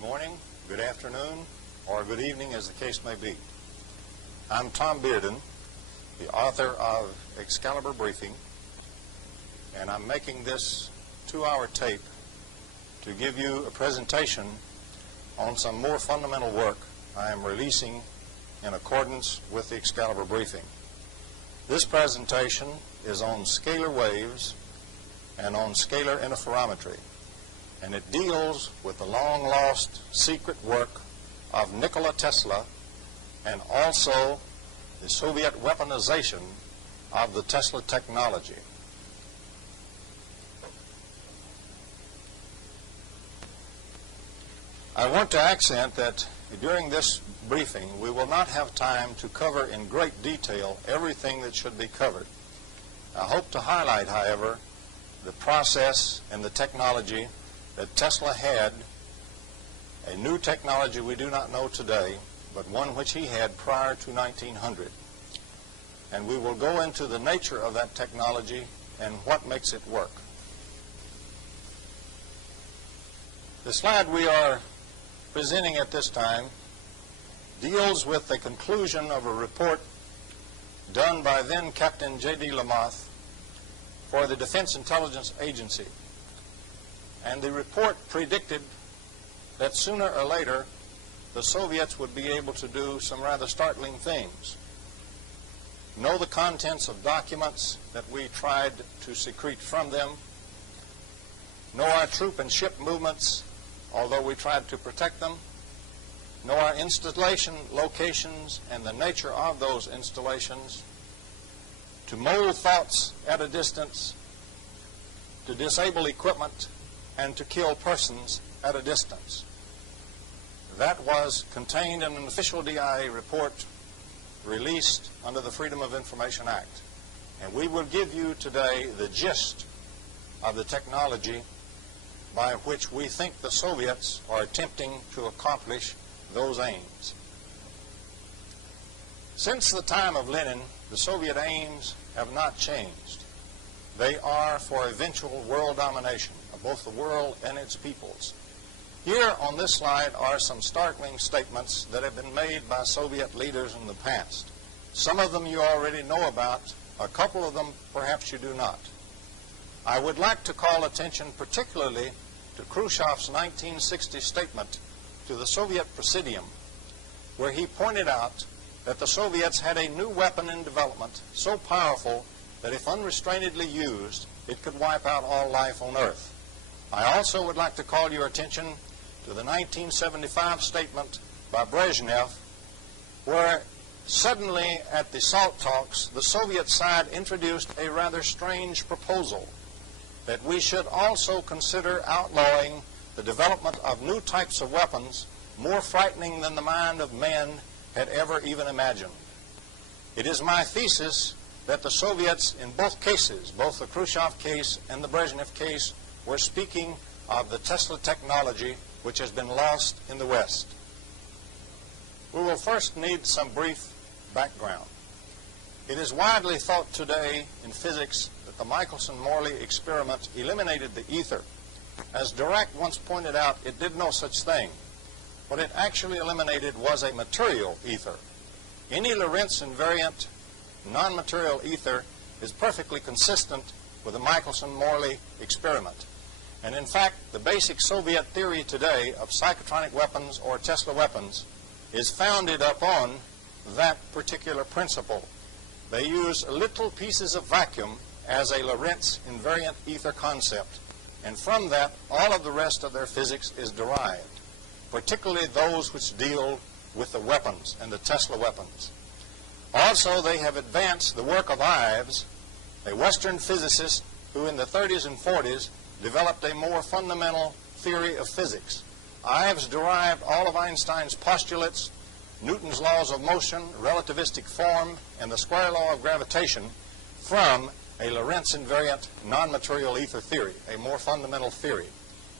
good morning, good afternoon, or good evening as the case may be. I'm Tom Bearden, the author of Excalibur Briefing, and I'm making this 2-hour tape to give you a presentation on some more fundamental work I am releasing in accordance with the Excalibur Briefing. This presentation is on scalar waves and on scalar interferometry, and it deals with the long-lost secret work of Nikola Tesla and also the Soviet weaponization of the Tesla technology. I want to accent that during this briefing we will not have time to cover in great detail everything that should be covered. I hope to highlight, however, the process and the technology that Tesla had, a new technology we do not know today, but one which he had prior to 1900. And we will go into the nature of that technology and what makes it work. The slide we are presenting at this time deals with the conclusion of a report done by then Captain J.D. Lamoth for the Defense Intelligence Agency. And the report predicted that sooner or later the Soviets would be able to do some rather startling things. Know the contents of documents that we tried to secrete from them. Know our troop and ship movements, although we tried to protect them. Know our installation locations and the nature of those installations. To mold thoughts at a distance, to disable equipment, and to kill persons at a distance. That was contained in an official DIA report released under the Freedom of Information Act. And we will give you today the gist of the technology by which we think the Soviets are attempting to accomplish those aims. Since the time of Lenin, the Soviet aims have not changed. They are for eventual world domination of both the world and its peoples. Here on this slide are some startling statements that have been made by Soviet leaders in the past. Some of them you already know about. A couple of them perhaps you do not. I would like to call attention particularly to Khrushchev's 1960 statement to the Soviet Presidium, where he pointed out that the Soviets had a new weapon in development so powerful that if unrestrainedly used, it could wipe out all life on Earth. I also would like to call your attention to the 1975 statement by Brezhnev, where suddenly at the SALT talks, the Soviet side introduced a rather strange proposal that we should also consider outlawing the development of new types of weapons more frightening than the mind of man had ever even imagined. It is my thesis that the Soviets in both cases, both the Khrushchev case and the Brezhnev case, were speaking of the Tesla technology which has been lost in the West. We will first need some brief background. It is widely thought today in physics that the Michelson-Morley experiment eliminated the ether. As Dirac once pointed out, it did no such thing. What it actually eliminated was a material ether. Any Lorentz invariant non-material ether is perfectly consistent with the Michelson-Morley experiment. And in fact, the basic Soviet theory today of psychotronic weapons or Tesla weapons is founded upon that particular principle. They use little pieces of vacuum as a Lorentz invariant ether concept, and from that all of the rest of their physics is derived, particularly those which deal with the weapons and the Tesla weapons. Also, they have advanced the work of Ives, a Western physicist who in the 30s and 40s developed a more fundamental theory of physics. Ives derived all of Einstein's postulates, Newton's laws of motion, relativistic form, and the square law of gravitation from a Lorentz invariant non-material ether theory, a more fundamental theory.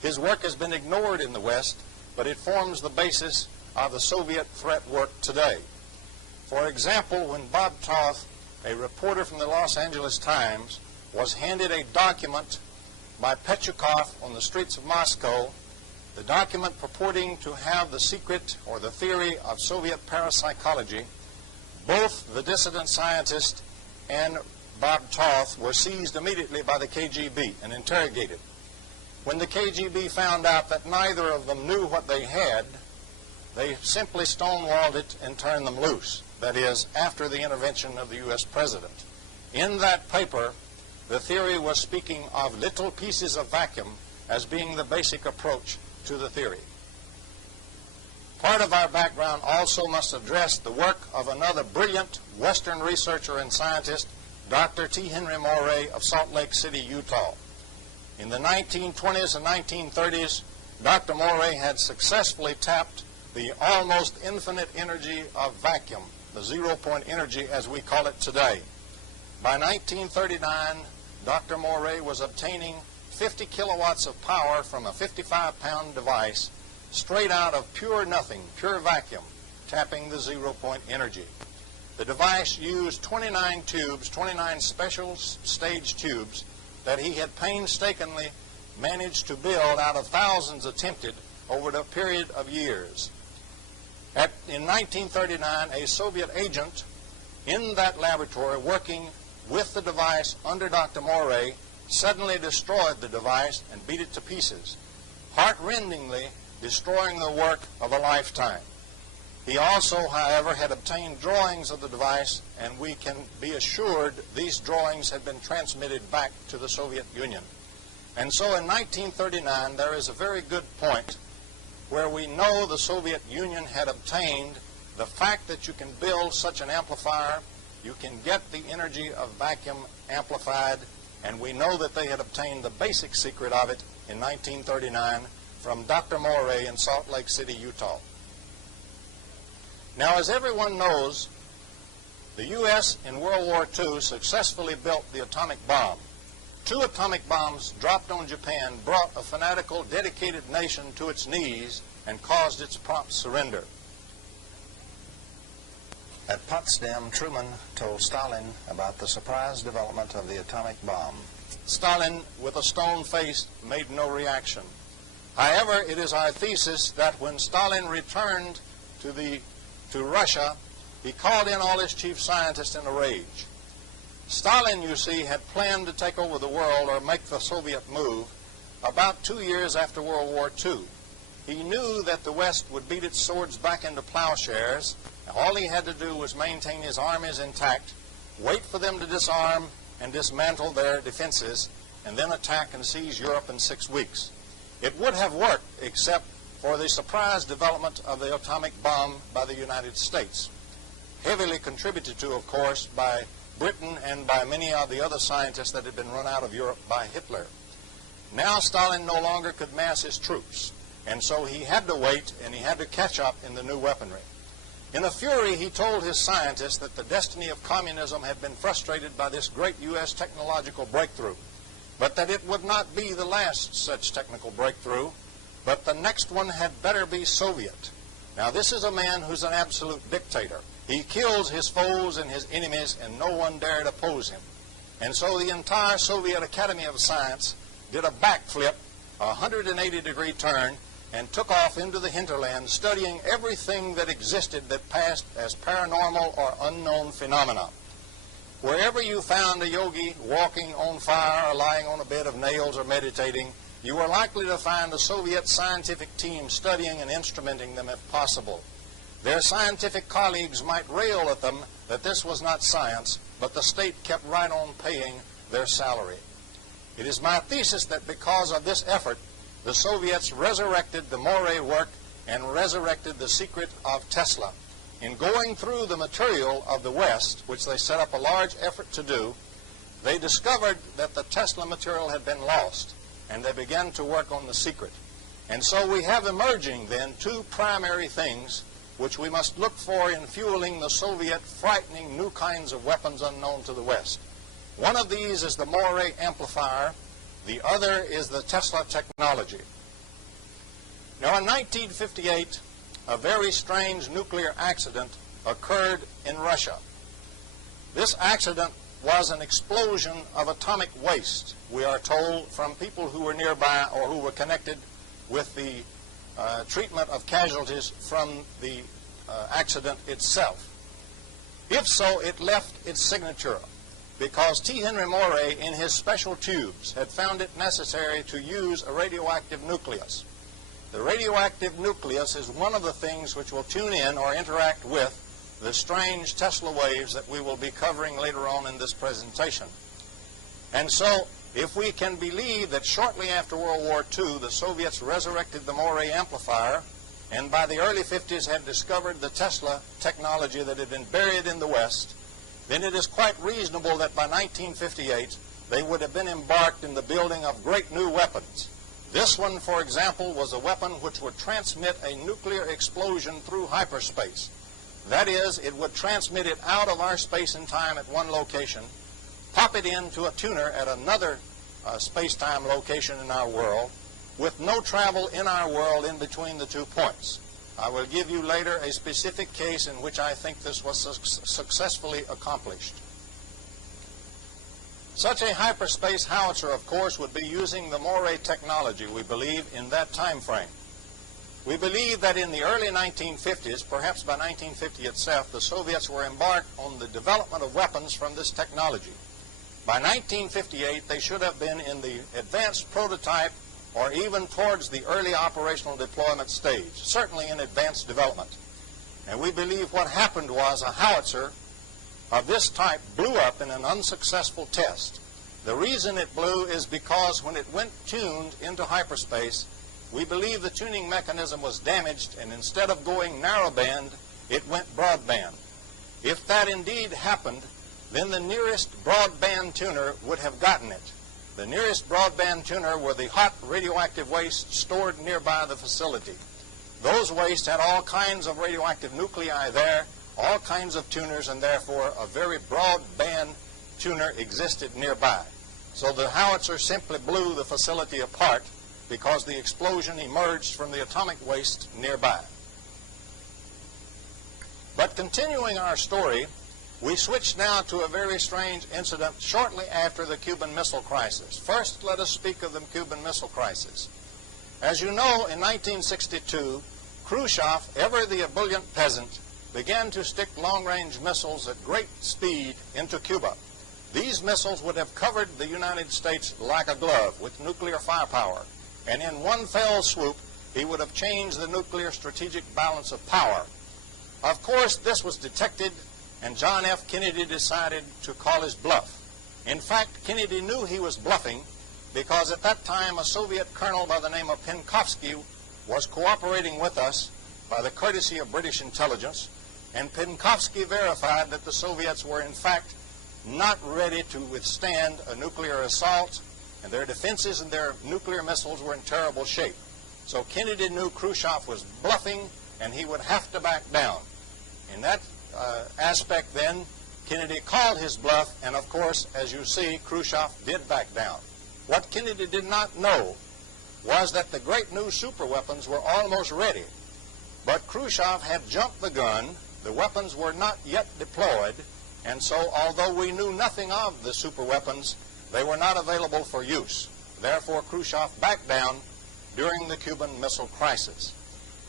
His work has been ignored in the West, but it forms the basis of the Soviet threat work today. For example, when Bob Toth, a reporter from the Los Angeles Times, was handed a document by Petchukov on the streets of Moscow the document purporting to have the secret or the theory of Soviet parapsychology, both the dissident scientist and Bob Toth were seized immediately by the KGB and interrogated. When the KGB found out that neither of them knew what they had, they simply stonewalled it and turned them loose. That is, after the intervention of the U.S. President. In that paper, the theory was speaking of little pieces of vacuum as being the basic approach to the theory. Part of our background also must address the work of another brilliant Western researcher and scientist, Dr. T. Henry Moray of Salt Lake City, Utah. In the 1920s and 1930s, Dr. Moray had successfully tapped the almost infinite energy of vacuum, the zero-point energy as we call it today. By 1939, Dr. Moray was obtaining 50 kilowatts of power from a 55-pound device straight out of pure nothing, pure vacuum, tapping the zero-point energy. The device used 29 tubes, 29 special stage tubes that he had painstakingly managed to build out of thousands attempted over the period of years. In 1939, a Soviet agent in that laboratory working with the device under Dr. Moray suddenly destroyed the device and beat it to pieces, heart-rendingly destroying the work of a lifetime. He also, however, had obtained drawings of the device, and we can be assured these drawings had been transmitted back to the Soviet Union. And so in 1939, there is a very good point where we know the Soviet Union had obtained the fact that you can build such an amplifier, you can get the energy of vacuum amplified, and we know that they had obtained the basic secret of it in 1939 from Dr. Moray in Salt Lake City, Utah. Now, as everyone knows, the U.S. in World War II successfully built the atomic bomb. 2 atomic bombs dropped on Japan brought a fanatical, dedicated nation to its knees and caused its prompt surrender. At Potsdam, Truman told Stalin about the surprise development of the atomic bomb. Stalin, with a stone face, made no reaction. However, it is our thesis that when Stalin returned to Russia, he called in all his chief scientists in a rage. Stalin, you see, had planned to take over the world or make the Soviet move about 2 years after World War II. He knew that the West would beat its swords back into plowshares. All he had to do was maintain his armies intact, wait for them to disarm and dismantle their defenses, and then attack and seize Europe in 6 weeks. It would have worked except for the surprise development of the atomic bomb by the United States, heavily contributed to, of course, by Britain and by many of the other scientists that had been run out of Europe by Hitler. Now Stalin no longer could mass his troops, and so he had to wait and he had to catch up in the new weaponry. In a fury, he told his scientists that the destiny of communism had been frustrated by this great U.S. technological breakthrough, but that it would not be the last such technical breakthrough, but the next one had better be Soviet. Now, this is a man who's an absolute dictator. He kills his foes and his enemies, and no one dared oppose him. And so the entire Soviet Academy of Science did a backflip, a 180-degree turn, and took off into the hinterland, studying everything that existed that passed as paranormal or unknown phenomena. Wherever you found a yogi walking on fire or lying on a bed of nails or meditating, you were likely to find a Soviet scientific team studying and instrumenting them if possible. Their scientific colleagues might rail at them that this was not science, but the state kept right on paying their salary. It is my thesis that because of this effort, the Soviets resurrected the Moray work and resurrected the secret of Tesla. In going through the material of the West, which they set up a large effort to do, they discovered that the Tesla material had been lost, and they began to work on the secret. And so we have emerging then 2 primary things which we must look for in fueling the Soviet frightening new kinds of weapons unknown to the West. One of these is the Moray amplifier. The other is the Tesla technology. Now, in 1958, a very strange nuclear accident occurred in Russia. This accident was an explosion of atomic waste, we are told, from people who were nearby or who were connected with the treatment of casualties from the accident itself. If so, it left its signature, because T. Henry Moray, in his special tubes, had found it necessary to use a radioactive nucleus. The radioactive nucleus is one of the things which will tune in or interact with the strange Tesla waves that we will be covering later on in this presentation. And so, if we can believe that shortly after World War II, the Soviets resurrected the Moray amplifier, and by the early 50s had discovered the Tesla technology that had been buried in the West, then it is quite reasonable that by 1958 they would have been embarked in the building of great new weapons. This one, for example, was a weapon which would transmit a nuclear explosion through hyperspace. That is, it would transmit it out of our space and time at one location, pop it into a tuner at another space-time location in our world, with no travel in our world in between the 2 points. I will give you later a specific case in which I think this was successfully accomplished. Such a hyperspace howitzer, of course, would be using the Moray technology, we believe, in that time frame. We believe that in the early 1950s, perhaps by 1950 itself, the Soviets were embarked on the development of weapons from this technology. By 1958, they should have been in the advanced prototype or even towards the early operational deployment stage, certainly in advanced development. And we believe what happened was a howitzer of this type blew up in an unsuccessful test. The reason it blew is because when it went tuned into hyperspace, we believe the tuning mechanism was damaged, and instead of going narrowband, it went broadband. If that indeed happened, then the nearest broadband tuner would have gotten it. The nearest broadband tuner were the hot radioactive waste stored nearby the facility. Those wastes had all kinds of radioactive nuclei there, all kinds of tuners, and therefore a very broadband tuner existed nearby. So the howitzer simply blew the facility apart because the explosion emerged from the atomic waste nearby. But continuing our story, we switch now to a very strange incident shortly after the Cuban Missile Crisis. First, let us speak of the Cuban Missile Crisis. As you know, in 1962, Khrushchev, ever the ebullient peasant, began to stick long-range missiles at great speed into Cuba. These missiles would have covered the United States like a glove with nuclear firepower, and in one fell swoop, he would have changed the nuclear strategic balance of power. Of course, this was detected, and John F. Kennedy decided to call his bluff. In fact, Kennedy knew he was bluffing because at that time a Soviet colonel by the name of Penkovsky was cooperating with us by the courtesy of British intelligence, and Penkovsky verified that the Soviets were in fact not ready to withstand a nuclear assault, and their defenses and their nuclear missiles were in terrible shape. So Kennedy knew Khrushchev was bluffing, and he would have to back down. In that aspect, then, Kennedy called his bluff, and of course, as you see, Khrushchev did back down. What Kennedy did not know was that the great new superweapons were almost ready. But Khrushchev had jumped the gun, the weapons were not yet deployed, and so although we knew nothing of the superweapons, they were not available for use. Therefore, Khrushchev backed down during the Cuban Missile Crisis.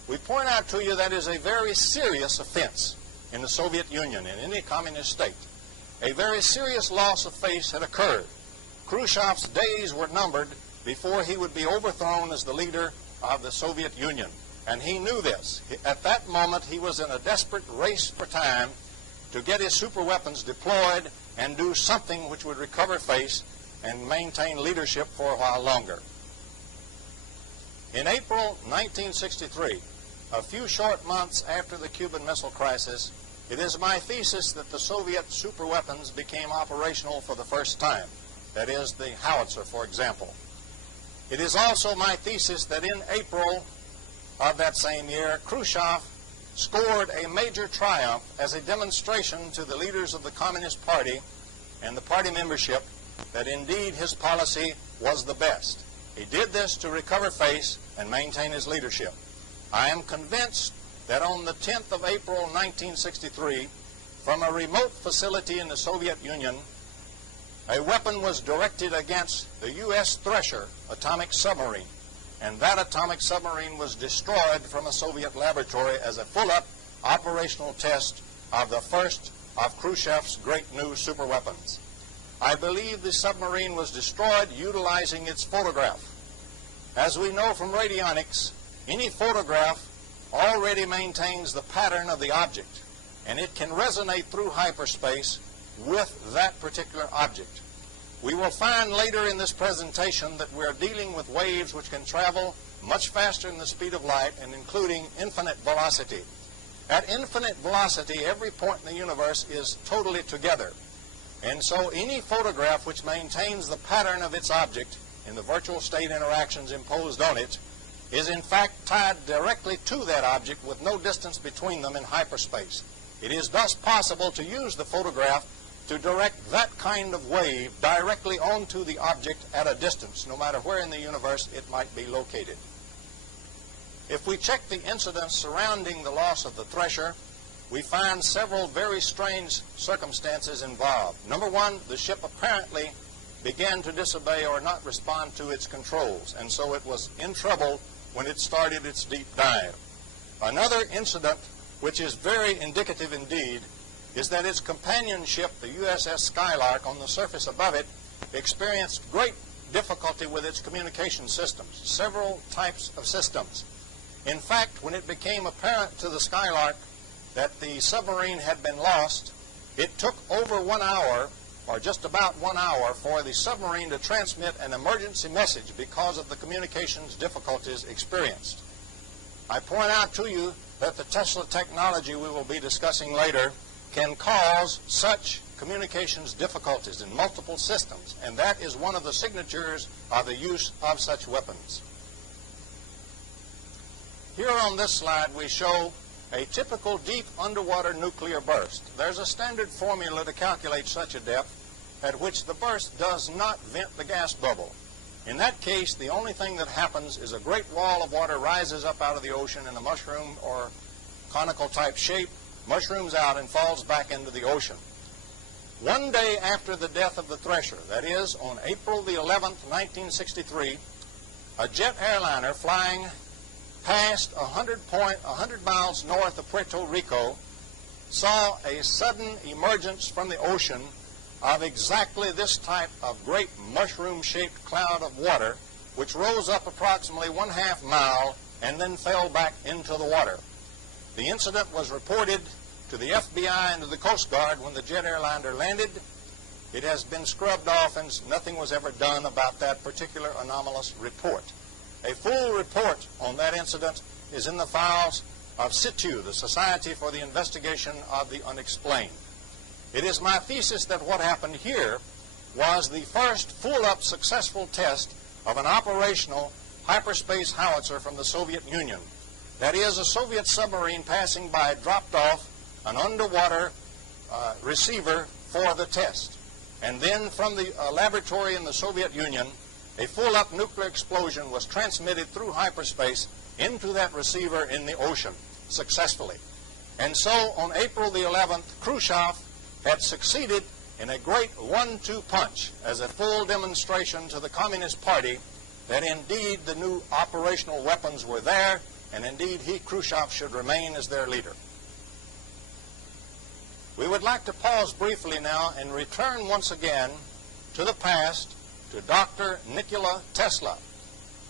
We point out to you that is a very serious offense in the Soviet Union, in any communist state. A very serious loss of face had occurred. Khrushchev's days were numbered before he would be overthrown as the leader of the Soviet Union. And he knew this. At that moment, he was in a desperate race for time to get his superweapons deployed and do something which would recover face and maintain leadership for a while longer. In April 1963, a few short months after the Cuban Missile Crisis, it is my thesis that the Soviet superweapons became operational for the first time. That is, the howitzer, for example. It is also my thesis that in April of that same year, Khrushchev scored a major triumph as a demonstration to the leaders of the Communist Party and the party membership that indeed his policy was the best. He did this to recover face and maintain his leadership. I am convinced that on the 10th of April 1963, from a remote facility in the Soviet Union, a weapon was directed against the U.S. Thresher atomic submarine. and that atomic submarine was destroyed from a Soviet laboratory as a full-up operational test of the first of Khrushchev's great new superweapons. I believe the submarine was destroyed utilizing its photograph. As we know from radionics, any photograph already maintains the pattern of the object, and it can resonate through hyperspace with that particular object. We will find later in this presentation that we're dealing with waves which can travel much faster than the speed of light and including infinite velocity. At infinite velocity, every point in the universe is totally together. And so any photograph which maintains the pattern of its object in the virtual state interactions imposed on it is in fact tied directly to that object with no distance between them in hyperspace. It is thus possible to use the photograph to direct that kind of wave directly onto the object at a distance, no matter where in the universe it might be located. If we check the incidents surrounding the loss of the Thresher, we find several very strange circumstances involved. Number one, the ship apparently began to disobey or not respond to its controls, and so it was in trouble when it started its deep dive. Another incident, which is very indicative indeed, is that its companion ship, the USS Skylark, on the surface above it, experienced great difficulty with its communication systems, several types of systems. In fact, when it became apparent to the Skylark that the submarine had been lost, it took over 1 hour, or just about 1 hour, for the submarine to transmit an emergency message because of the communications difficulties experienced. I point out to you that the Tesla technology we will be discussing later can cause such communications difficulties in multiple systems, and that is one of the signatures of the use of such weapons. Here on this slide we show a typical deep underwater nuclear burst. There's a standard formula to calculate such a depth at which the burst does not vent the gas bubble. In that case, the only thing that happens is a great wall of water rises up out of the ocean in a mushroom or conical type shape, mushrooms out and falls back into the ocean. One day after the death of the Thresher, that is on April the 11th, 1963, a jet airliner flying past 100 miles north of Puerto Rico saw a sudden emergence from the ocean of exactly this type of great mushroom-shaped cloud of water, which rose up approximately 1/2 mile and then fell back into the water. The incident was reported to the FBI and to the Coast Guard when the jet airliner landed. It has been scrubbed off and nothing was ever done about that particular anomalous report. A full report on that incident is in the files of SITU, the Society for the Investigation of the Unexplained. It is my thesis that what happened here was the first full-up successful test of an operational hyperspace howitzer from the Soviet Union. That is, a Soviet submarine passing by dropped off an underwater receiver for the test. And then from the laboratory in the Soviet Union, a full-up nuclear explosion was transmitted through hyperspace into that receiver in the ocean successfully. And so on April the 11th, Khrushchev had succeeded in a great 1-2 punch as a full demonstration to the Communist Party that indeed the new operational weapons were there, and indeed he, Khrushchev, should remain as their leader. We would like to pause briefly now and return once again to the past, to Dr. Nikola Tesla.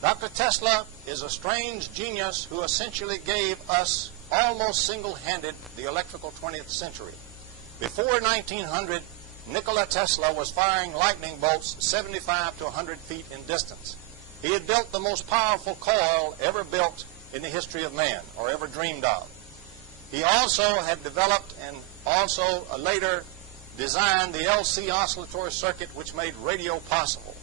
Dr. Tesla is a strange genius who essentially gave us almost single-handed the electrical 20th century. Before 1900, Nikola Tesla was firing lightning bolts 75 to 100 feet in distance. He had built the most powerful coil ever built in the history of man, or ever dreamed of. He also had developed and also later designed the LC oscillatory circuit, which made radio possible.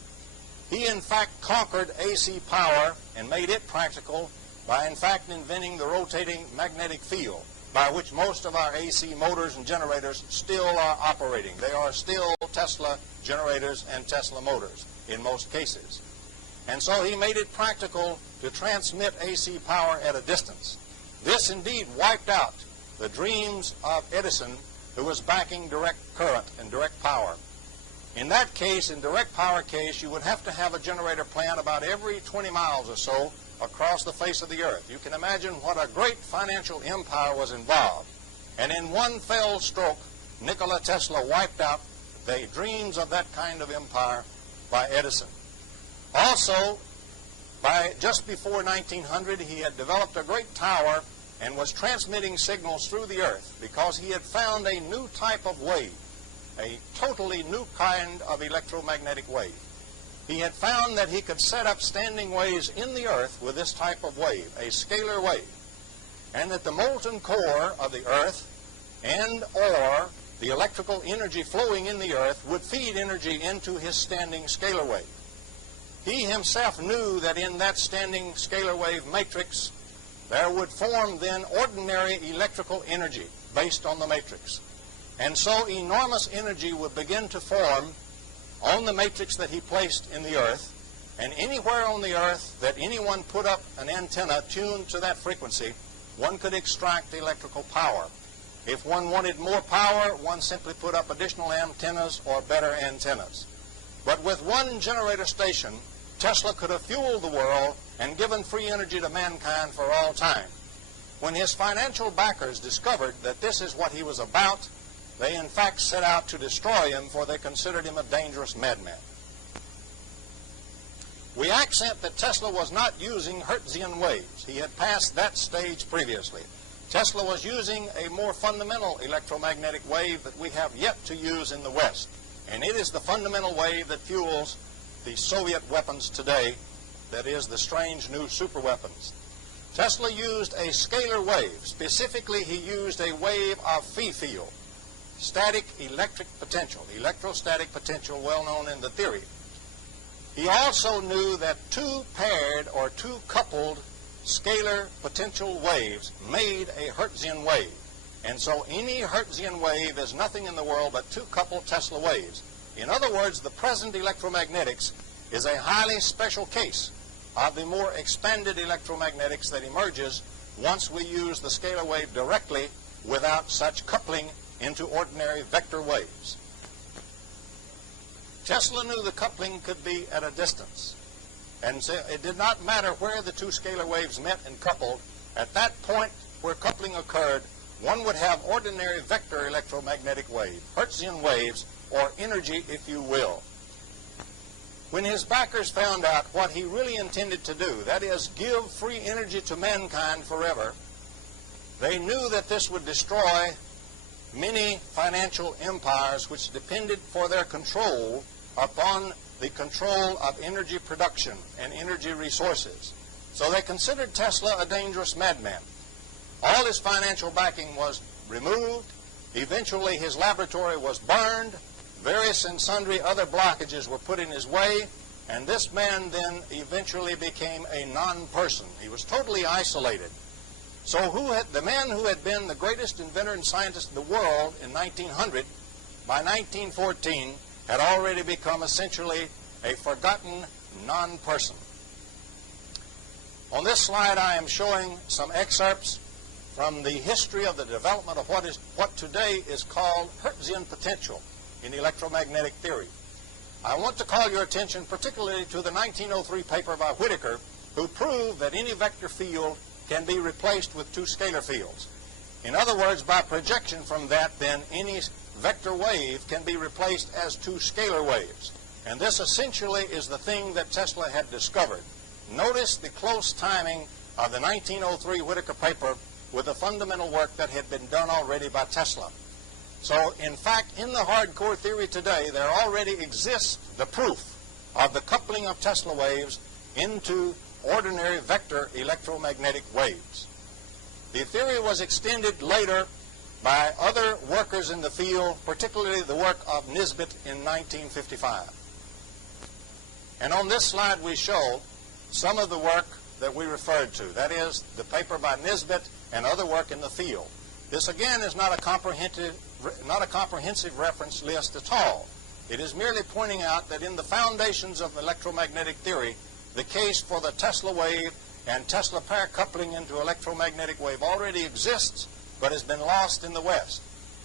He in fact conquered AC power and made it practical by in fact inventing the rotating magnetic field, by which most of our AC motors and generators still are operating. They are still Tesla generators and Tesla motors in most cases. And so he made it practical to transmit AC power at a distance. This indeed wiped out the dreams of Edison, who was backing direct current and direct power. In that case, in direct power case, you would have to have a generator plant about every 20 miles or so across the face of the earth. You can imagine what a great financial empire was involved. And in one fell stroke, Nikola Tesla wiped out the dreams of that kind of empire by Edison. Also, by just before 1900, he had developed a great tower and was transmitting signals through the earth because he had found a new type of wave, a totally new kind of electromagnetic wave. He had found that he could set up standing waves in the earth with this type of wave, a scalar wave, and that the molten core of the earth and or the electrical energy flowing in the earth would feed energy into his standing scalar wave. He himself knew that in that standing scalar wave matrix there would form then ordinary electrical energy based on the matrix. And so enormous energy would begin to form on the matrix that he placed in the earth, and anywhere on the earth that anyone put up an antenna tuned to that frequency, one could extract electrical power. If one wanted more power, one simply put up additional antennas or better antennas. But with one generator station, Tesla could have fueled the world and given free energy to mankind for all time. When his financial backers discovered that this is what he was about, they in fact set out to destroy him, for they considered him a dangerous madman. We accent that Tesla was not using Hertzian waves. He had passed that stage previously. Tesla was using a more fundamental electromagnetic wave that we have yet to use in the West. And it is the fundamental wave that fuels the Soviet weapons today, that is, the strange new superweapons. Tesla used a scalar wave. Specifically, he used a wave of phi field, static electric potential, electrostatic potential, well known in the theory. He also knew that two paired or two coupled scalar potential waves made a Hertzian wave. And so any Hertzian wave is nothing in the world but two coupled Tesla waves. In other words, the present electromagnetics is a highly special case of the more expanded electromagnetics that emerges once we use the scalar wave directly without such coupling into ordinary vector waves. Tesla knew the coupling could be at a distance, and so it did not matter where the two scalar waves met and coupled. At that point where coupling occurred, one would have ordinary vector electromagnetic wave, Hertzian waves, or energy, if you will. When his backers found out what he really intended to do, that is, give free energy to mankind forever, they knew that this would destroy many financial empires which depended for their control upon the control of energy production and energy resources. So they considered Tesla a dangerous madman. All his financial backing was removed. Eventually his laboratory was burned. Various and sundry other blockages were put in his way, and this man then eventually became a non-person. He was totally isolated. So the man who had been the greatest inventor and scientist in the world in 1900, by 1914, had already become essentially a forgotten non-person. On this slide I am showing some excerpts from the history of the development of what today is called Hertzian potential in electromagnetic theory. I want to call your attention particularly to the 1903 paper by Whittaker, who proved that any vector field can be replaced with two scalar fields. In other words, by projection from that, then any vector wave can be replaced as two scalar waves. And this essentially is the thing that Tesla had discovered. Notice the close timing of the 1903 Whittaker paper with the fundamental work that had been done already by Tesla. So, in fact, in the hardcore theory today, there already exists the proof of the coupling of Tesla waves into ordinary vector electromagnetic waves. The theory was extended later by other workers in the field, particularly the work of Nisbet in 1955. And on this slide we show some of the work that we referred to, that is, the paper by Nisbet and other work in the field. This again is not a comprehensive reference list at all. It is merely pointing out that in the foundations of electromagnetic theory, the case for the Tesla wave and Tesla pair coupling into electromagnetic wave already exists, but has been lost in the West.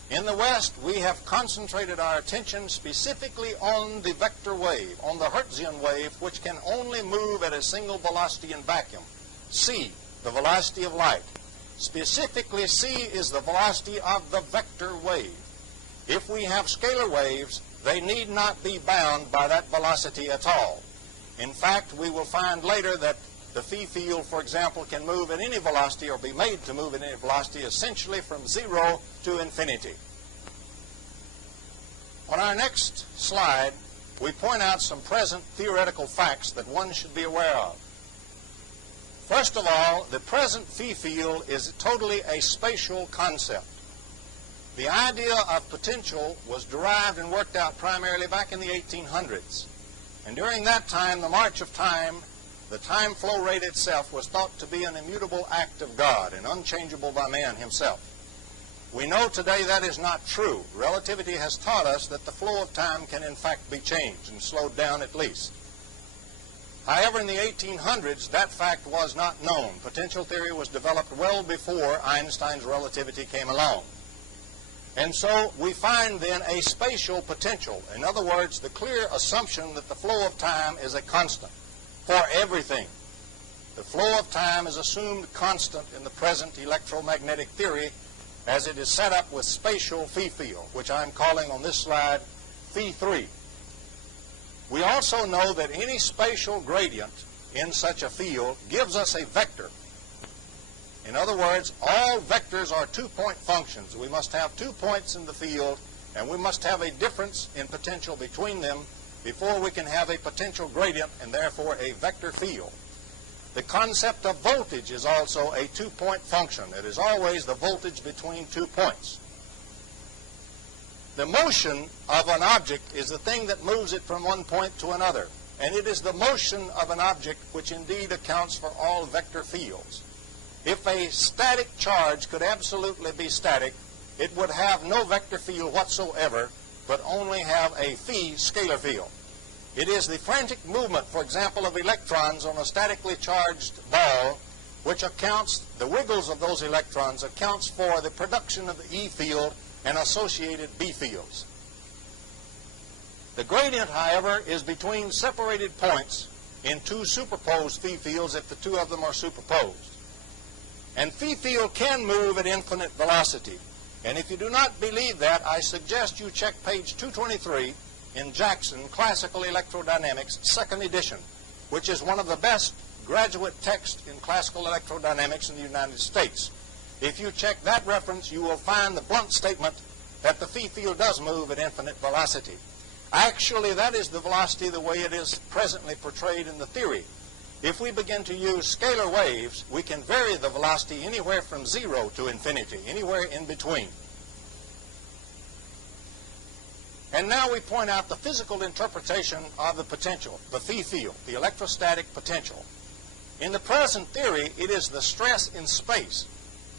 In the West, we have concentrated our attention specifically on the vector wave, on the Hertzian wave, which can only move at a single velocity in vacuum. C, the velocity of light. Specifically, C is the velocity of the vector wave. If we have scalar waves, they need not be bound by that velocity at all. In fact, we will find later that the phi field, for example, can move at any velocity or be made to move at any velocity essentially from 0 to infinity. On our next slide, we point out some present theoretical facts that one should be aware of. First of all, the present phi field is totally a spatial concept. The idea of potential was derived and worked out primarily back in the 1800s. And during that time, the march of time, the time flow rate itself was thought to be an immutable act of God and unchangeable by man himself. We know today that is not true. Relativity has taught us that the flow of time can in fact be changed and slowed down at least. However, in the 1800s, that fact was not known. Potential theory was developed well before Einstein's relativity came along. And so we find then a spatial potential. In other words, the clear assumption that the flow of time is a constant for everything. The flow of time is assumed constant in the present electromagnetic theory as it is set up with spatial phi field, which I'm calling on this slide phi 3. We also know that any spatial gradient in such a field gives us a vector. In other words, all vectors are two-point functions. We must have 2 points in the field, and we must have a difference in potential between them before we can have a potential gradient and therefore a vector field. The concept of voltage is also a 2-point function. It is always the voltage between 2 points. The motion of an object is the thing that moves it from one point to another, and it is the motion of an object which indeed accounts for all vector fields. If a static charge could absolutely be static, it would have no vector field whatsoever, but only have a phi scalar field. It is the frantic movement, for example, of electrons on a statically charged ball, which accounts, the wiggles of those electrons accounts for the production of the E field and associated B fields. The gradient, however, is between separated points in two superposed phi fields if the two of them are superposed. And phi field can move at infinite velocity. And if you do not believe that, I suggest you check page 223 in Jackson, Classical Electrodynamics, 2nd edition, which is one of the best graduate texts in classical electrodynamics in the United States. If you check that reference, you will find the blunt statement that the phi field does move at infinite velocity. Actually, that is the velocity the way it is presently portrayed in the theory. If we begin to use scalar waves, we can vary the velocity anywhere from 0 to infinity, anywhere in between. And now we point out the physical interpretation of the potential, the phi field, the electrostatic potential. In the present theory, it is the stress in space.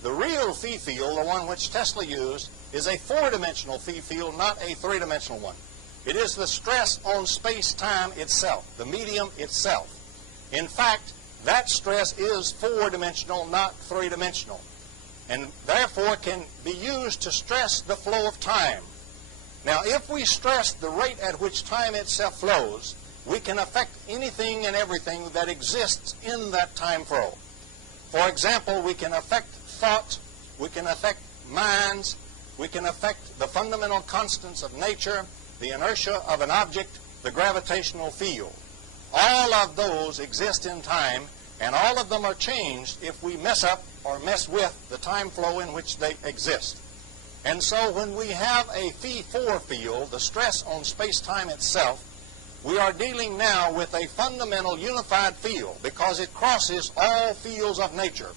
The real phi field, the one which Tesla used, is a 4-dimensional phi field, not a 3-dimensional one. It is the stress on space-time itself, the medium itself. In fact, that stress is 4-dimensional, not 3-dimensional, and therefore can be used to stress the flow of time. Now, if we stress the rate at which time itself flows, we can affect anything and everything that exists in that time flow. For example, we can affect thought, we can affect minds, we can affect the fundamental constants of nature, the inertia of an object, the gravitational field. All of those exist in time, and all of them are changed if we mess up or mess with the time flow in which they exist. And so when we have a phi 4 field, the stress on space-time itself, we are dealing now with a fundamental unified field because it crosses all fields of nature.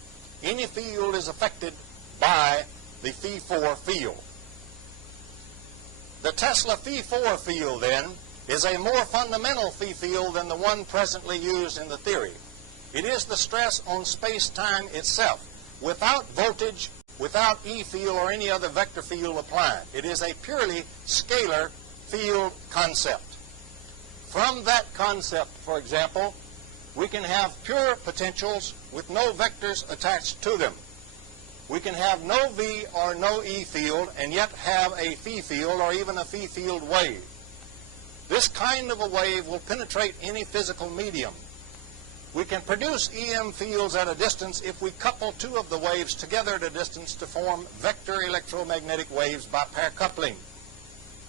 Any field is affected by the phi 4 field. The Tesla phi 4 field, then, is a more fundamental phi field than the one presently used in the theory. It is the stress on space-time itself, without voltage, without E field or any other vector field applied. It is a purely scalar field concept. From that concept, for example, we can have pure potentials with no vectors attached to them. We can have no V or no E field and yet have a phi field or even a phi field wave. This kind of a wave will penetrate any physical medium. We can produce EM fields at a distance if we couple two of the waves together at a distance to form vector electromagnetic waves by pair coupling.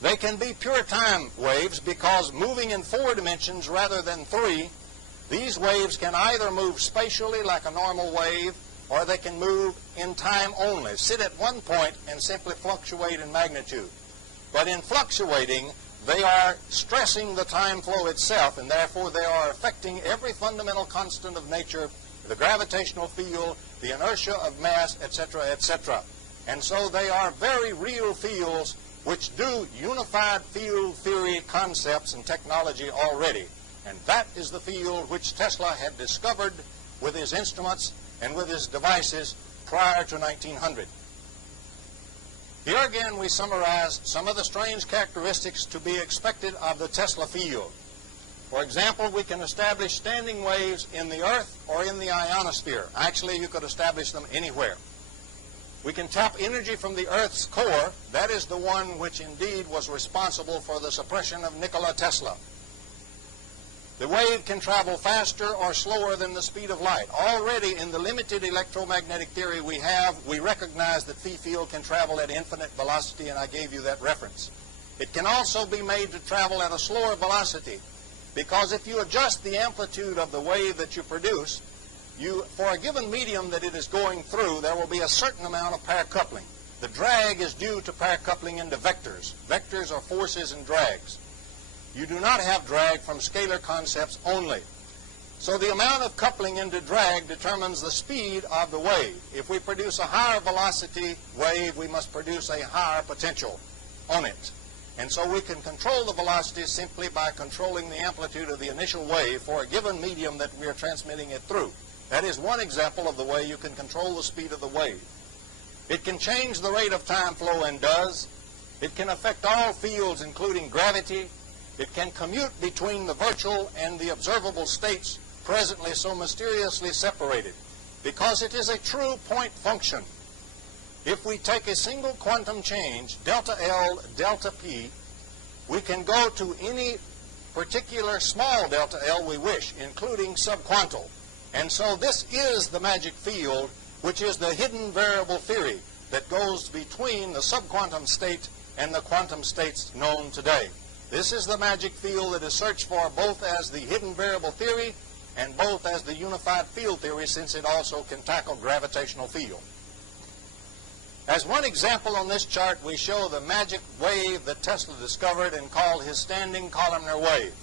They can be pure time waves because moving in 4 dimensions rather than 3, these waves can either move spatially like a normal wave, or they can move in time only, sit at one point and simply fluctuate in magnitude. But in fluctuating, they are stressing the time flow itself, and therefore they are affecting every fundamental constant of nature, the gravitational field, the inertia of mass, etc., etc. And so they are very real fields which do unified field theory concepts and technology already. And that is the field which Tesla had discovered with his instruments and with his devices prior to 1900. Here again we summarize some of the strange characteristics to be expected of the Tesla field. For example, we can establish standing waves in the Earth or in the ionosphere. Actually, you could establish them anywhere. We can tap energy from the Earth's core. That is the one which indeed was responsible for the suppression of Nikola Tesla. The wave can travel faster or slower than the speed of light. Already in the limited electromagnetic theory we have, we recognize that phi field can travel at infinite velocity, and I gave you that reference. It can also be made to travel at a slower velocity, because if you adjust the amplitude of the wave that you produce, for a given medium that it is going through, there will be a certain amount of pair coupling. The drag is due to pair coupling into vectors. Vectors are forces and drags. You do not have drag from scalar concepts only. So the amount of coupling into drag determines the speed of the wave. If we produce a higher velocity wave, we must produce a higher potential on it. And so we can control the velocity simply by controlling the amplitude of the initial wave for a given medium that we are transmitting it through. That is one example of the way you can control the speed of the wave. It can change the rate of time flow and does. It can affect all fields, including gravity. It can commute between the virtual and the observable states presently so mysteriously separated, because it is a true point function. If we take a single quantum change, delta L, delta P, we can go to any particular small delta L we wish, including subquantal. And so this is the magic field, which is the hidden variable theory that goes between the subquantum state and the quantum states known today. This is the magic field that is searched for both as the hidden variable theory and both as the unified field theory, since it also can tackle gravitational field. As one example on this chart, we show the magic wave that Tesla discovered and called his standing columnar wave.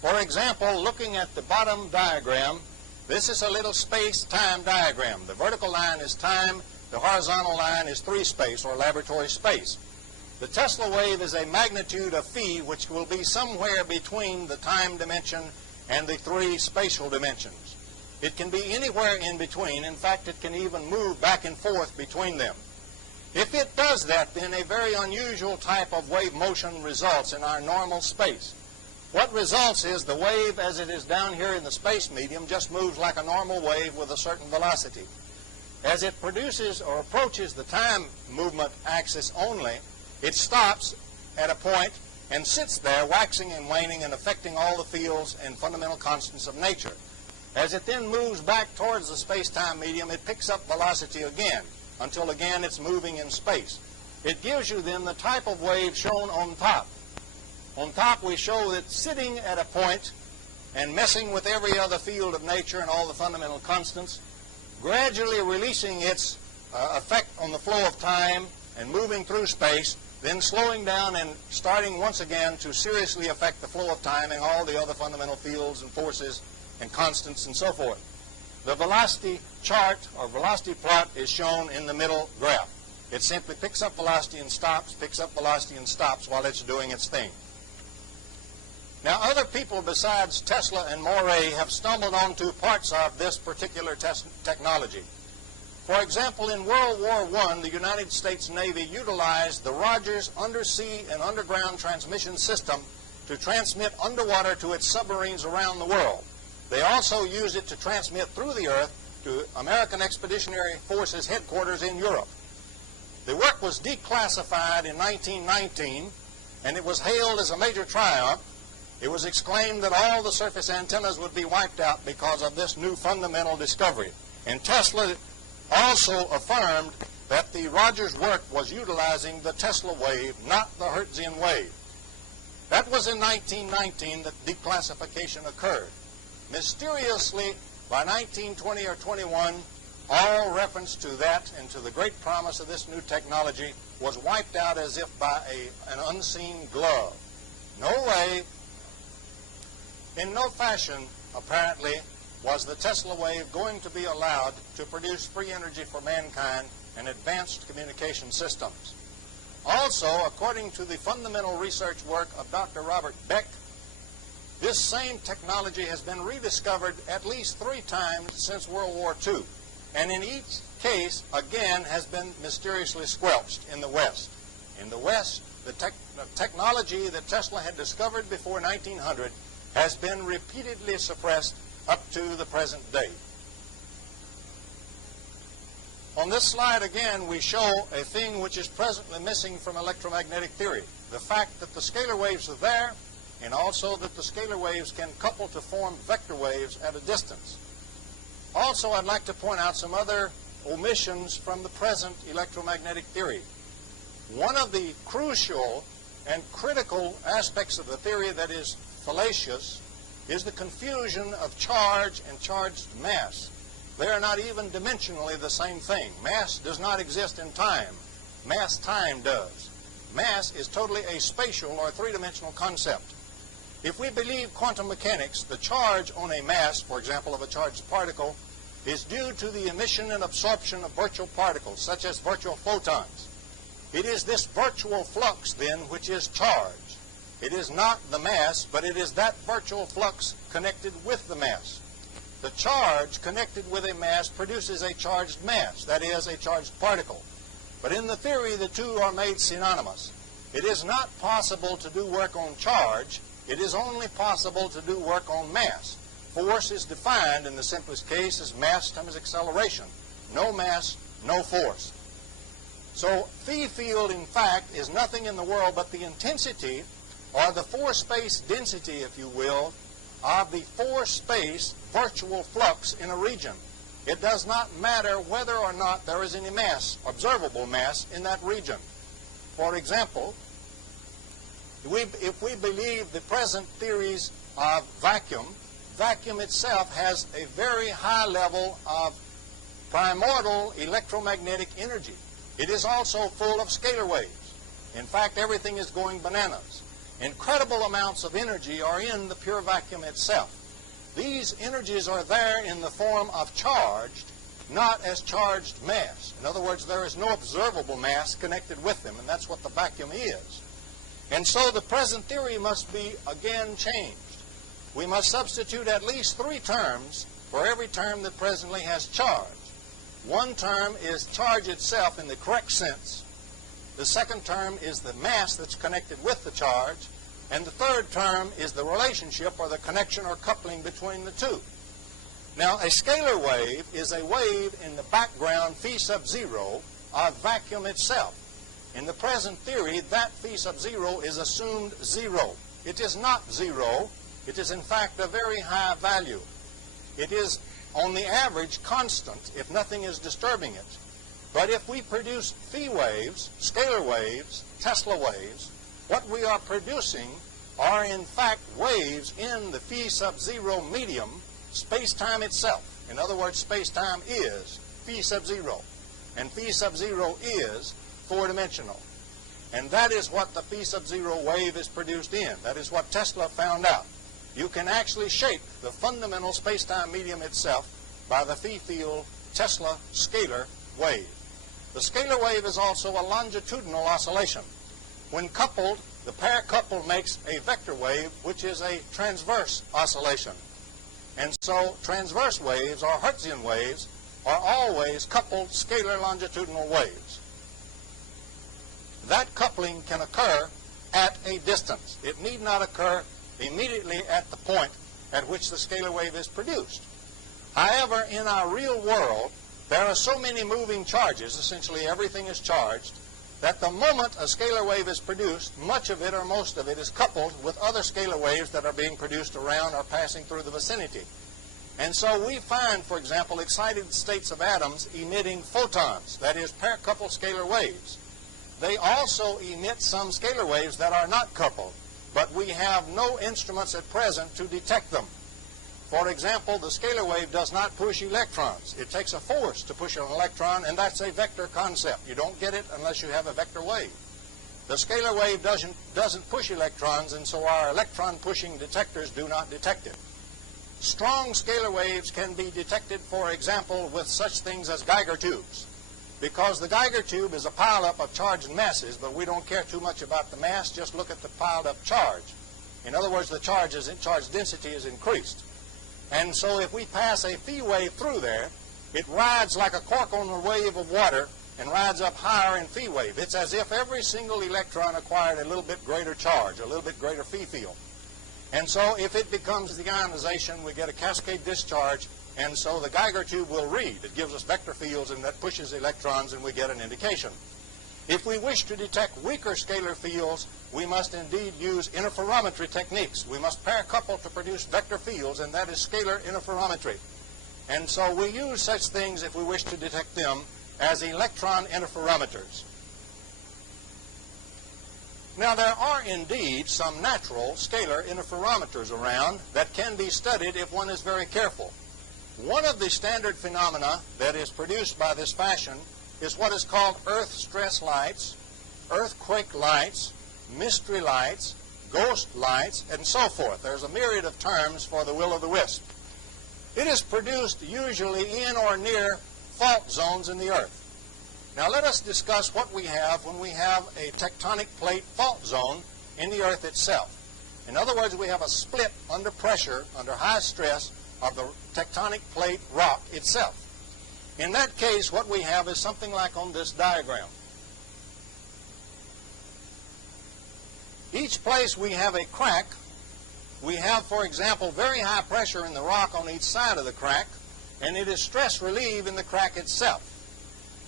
For example, looking at the bottom diagram, this is a little space-time diagram. The vertical line is time, the horizontal line is 3-space or laboratory space. The Tesla wave is a magnitude of phi, which will be somewhere between the time dimension and the 3 spatial dimensions. It can be anywhere in between. In fact, it can even move back and forth between them. If it does that, then a very unusual type of wave motion results in our normal space. What results is the wave, as it is down here in the space medium, just moves like a normal wave with a certain velocity. As it produces or approaches the time movement axis only, it stops at a point and sits there, waxing and waning and affecting all the fields and fundamental constants of nature. As it then moves back towards the space-time medium, it picks up velocity again, until again it's moving in space. It gives you then the type of wave shown on top. On top we show that sitting at a point and messing with every other field of nature and all the fundamental constants, gradually releasing its effect on the flow of time and moving through space, then slowing down and starting once again to seriously affect the flow of time and all the other fundamental fields and forces and constants and so forth. The velocity chart or velocity plot is shown in the middle graph. It simply picks up velocity and stops, picks up velocity and stops while it's doing its thing. Now, other people besides Tesla and Morey have stumbled onto parts of this particular technology. For example, in World War I, the United States Navy utilized the Rogers undersea and underground transmission system to transmit underwater to its submarines around the world. They also used it to transmit through the earth to American Expeditionary Forces headquarters in Europe. The work was declassified in 1919, and it was hailed as a major triumph. It was exclaimed that all the surface antennas would be wiped out because of this new fundamental discovery. And Tesla also affirmed that the Rogers work was utilizing the Tesla wave, not the Hertzian wave. That was in 1919 that declassification occurred. Mysteriously, by 1920 or 21, all reference to that and to the great promise of this new technology was wiped out as if by an unseen glove. No way, in no fashion, apparently, was the Tesla wave going to be allowed to produce free energy for mankind and advanced communication systems. Also, according to the fundamental research work of Dr. Robert Beck, this same technology has been rediscovered at least 3 times since World War II, and in each case, again, has been mysteriously squelched in the West. In the West, the technology that Tesla had discovered before 1900 has been repeatedly suppressed up to the present day. On this slide, again, we show a thing which is presently missing from electromagnetic theory. The fact that the scalar waves are there, and also that the scalar waves can couple to form vector waves at a distance. Also, I'd like to point out some other omissions from the present electromagnetic theory. One of the crucial and critical aspects of the theory that is fallacious is the confusion of charge and charged mass. They are not even dimensionally the same thing. Mass does not exist in time. Mass time does. Mass is totally a spatial or three-dimensional concept. If we believe quantum mechanics, the charge on a mass, for example, of a charged particle, is due to the emission and absorption of virtual particles, such as virtual photons. It is this virtual flux, then, which is charge. It is not the mass, but it is that virtual flux connected with the mass. The charge connected with a mass produces a charged mass, that is, a charged particle. But in the theory, the two are made synonymous. It is not possible to do work on charge. It is only possible to do work on mass. Force is defined in the simplest case as mass times acceleration. No mass, no force. So phi field, in fact, is nothing in the world but the intensity, or the four-space density, if you will, of the four-space virtual flux in a region. It does not matter whether or not there is any mass, observable mass, in that region. For example, if we believe the present theories of vacuum, vacuum itself has a very high level of primordial electromagnetic energy. It is also full of scalar waves. In fact, everything is going bananas. Incredible amounts of energy are in the pure vacuum itself. These energies are there in the form of charged, not as charged mass. In other words, there is no observable mass connected with them, and that's what the vacuum is. And so the present theory must be again changed. We must substitute at least 3 terms for every term that presently has charge. One term is charge itself in the correct sense. The second term is the mass that's connected with the charge. And the third term is the relationship or the connection or coupling between the two. Now, a scalar wave is a wave in the background phi sub 0 of vacuum itself. In the present theory, that phi sub 0 is assumed 0. It is not 0. It is, in fact, a very high value. It is, on the average, constant if nothing is disturbing it. But if we produce phi waves, scalar waves, Tesla waves, what we are producing are, in fact, waves in the phi sub 0 medium, space-time itself. In other words, space-time is phi sub 0. And phi sub 0 is 4-dimensional. And that is what the phi sub 0 wave is produced in. That is what Tesla found out. You can actually shape the fundamental space-time medium itself by the phi field Tesla scalar wave. The scalar wave is also a longitudinal oscillation. When coupled, the pair couple makes a vector wave, which is a transverse oscillation. And so transverse waves, or Hertzian waves, are always coupled scalar longitudinal waves. That coupling can occur at a distance. It need not occur immediately at the point at which the scalar wave is produced. However, in our real world, there are so many moving charges, essentially everything is charged, that the moment a scalar wave is produced, much of it or most of it is coupled with other scalar waves that are being produced around or passing through the vicinity. And so we find, for example, excited states of atoms emitting photons, that is, pair-coupled scalar waves. They also emit some scalar waves that are not coupled, but we have no instruments at present to detect them. For example, the scalar wave does not push electrons. It takes a force to push an electron, and that's a vector concept. You don't get it unless you have a vector wave. The scalar wave doesn't push electrons, and so our electron-pushing detectors do not detect it. Strong scalar waves can be detected, for example, with such things as Geiger tubes, because the Geiger tube is a pileup of charged masses, but we don't care too much about the mass, just look at the piled-up charge. In other words, the charge density is increased. And so if we pass a phi wave through there, it rides like a cork on a wave of water and rides up higher in phi wave. It's as if every single electron acquired a little bit greater charge, a little bit greater phi field. And so if it becomes the ionization, we get a cascade discharge, and so the Geiger tube will read. It gives us vector fields, and that pushes electrons, and we get an indication. If we wish to detect weaker scalar fields, we must indeed use interferometry techniques. We must pair couple to produce vector fields, and that is scalar interferometry. And so we use such things, if we wish to detect them, as electron interferometers. Now, there are indeed some natural scalar interferometers around that can be studied if one is very careful. One of the standard phenomena that is produced by this fashion is what is called earth stress lights, earthquake lights, mystery lights, ghost lights, and so forth. There's a myriad of terms for the will-o'-the-wisp. It is produced usually in or near fault zones in the earth. Now let us discuss what we have when we have a tectonic plate fault zone in the earth itself. In other words, we have a split under pressure, under high stress, of the tectonic plate rock itself. In that case, what we have is something like on this diagram. Each place we have a crack, we have, for example, very high pressure in the rock on each side of the crack, and it is stress relieved in the crack itself.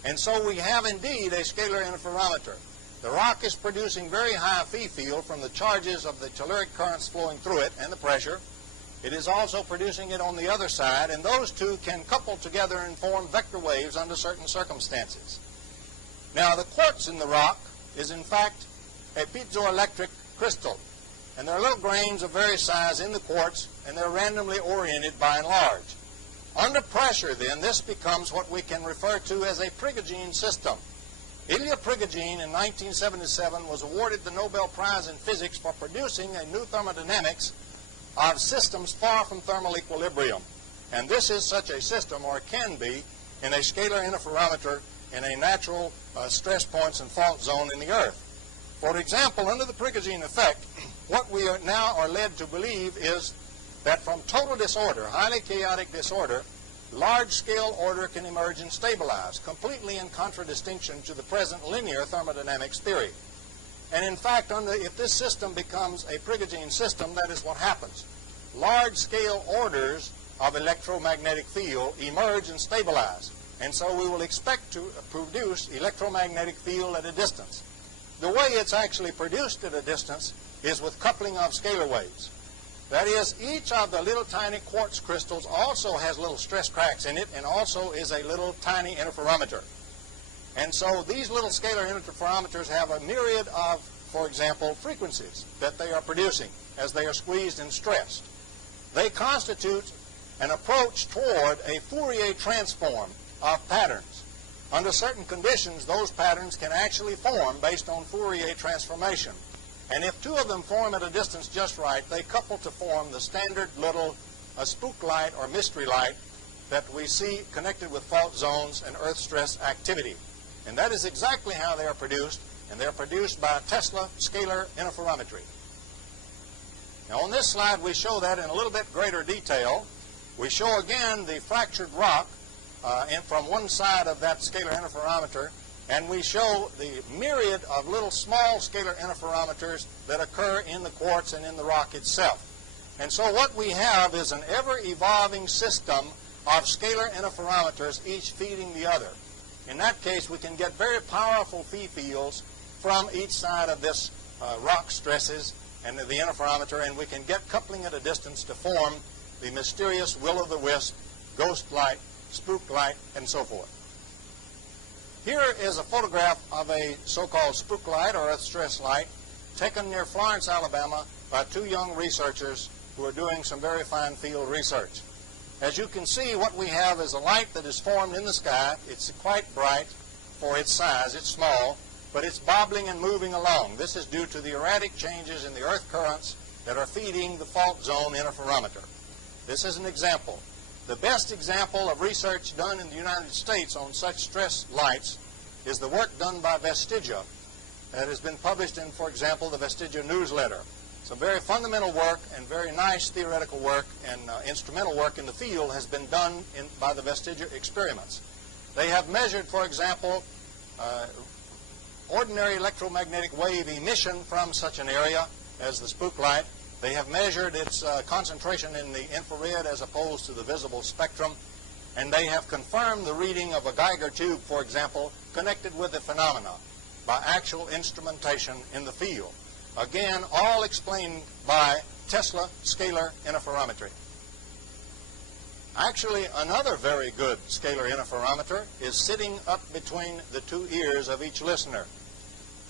And so we have indeed a scalar interferometer. The rock is producing very high phi field from the charges of the telluric currents flowing through it and the pressure. It is also producing it on the other side, and those two can couple together and form vector waves under certain circumstances. Now, the quartz in the rock is in fact a piezoelectric crystal, and there are little grains of various size in the quartz, and they're randomly oriented by and large. Under pressure, then, this becomes what we can refer to as a Prigogine system. Ilya Prigogine in 1977 was awarded the Nobel Prize in Physics for producing a new thermodynamics of systems far from thermal equilibrium. And this is such a system, or it can be, in a scalar interferometer in a natural stress points and fault zone in the Earth. For example, under the Prigogine effect, what we are now are led to believe is that from total disorder, highly chaotic disorder, large-scale order can emerge and stabilize, completely in contradistinction to the present linear thermodynamics theory. And in fact, if this system becomes a Prigogine system, that is what happens. Large-scale orders of electromagnetic field emerge and stabilize. And so we will expect to produce electromagnetic field at a distance. The way it's actually produced at a distance is with coupling of scalar waves. That is, each of the little tiny quartz crystals also has little stress cracks in it and also is a little tiny interferometer. And so these little scalar interferometers have a myriad of, for example, frequencies that they are producing as they are squeezed and stressed. They constitute an approach toward a Fourier transform of patterns. Under certain conditions, those patterns can actually form based on Fourier transformation. And if two of them form at a distance just right, they couple to form the standard little spook light or mystery light that we see connected with fault zones and earth stress activity. And that is exactly how they are produced, and they're produced by Tesla scalar interferometry. Now on this slide we show that in a little bit greater detail. We show again the fractured rock from one side of that scalar interferometer, and we show the myriad of little small scalar interferometers that occur in the quartz and in the rock itself. And so what we have is an ever-evolving system of scalar interferometers, each feeding the other. In that case, we can get very powerful phi fields from each side of this rock stresses and the interferometer, and we can get coupling at a distance to form the mysterious will-o'-the-wisp, ghost light, spook light, and so forth. Here is a photograph of a so-called spook light or earth stress light taken near Florence, Alabama by two young researchers who are doing some very fine field research. As you can see, what we have is a light that is formed in the sky. It's quite bright for its size. It's small, but it's bobbling and moving along. This is due to the erratic changes in the earth currents that are feeding the fault zone interferometer. This is an example. The best example of research done in the United States on such stress lights is the work done by Vestigia that has been published in, for example, the Vestigia newsletter. Some very fundamental work and very nice theoretical work and instrumental work in the field has been done by the Vestigia experiments. They have measured, for example, ordinary electromagnetic wave emission from such an area as the spook light. They have measured its concentration in the infrared as opposed to the visible spectrum, and they have confirmed the reading of a Geiger tube, for example, connected with the phenomena by actual instrumentation in the field. Again, all explained by Tesla scalar interferometry. Actually, another very good scalar interferometer is sitting up between the two ears of each listener.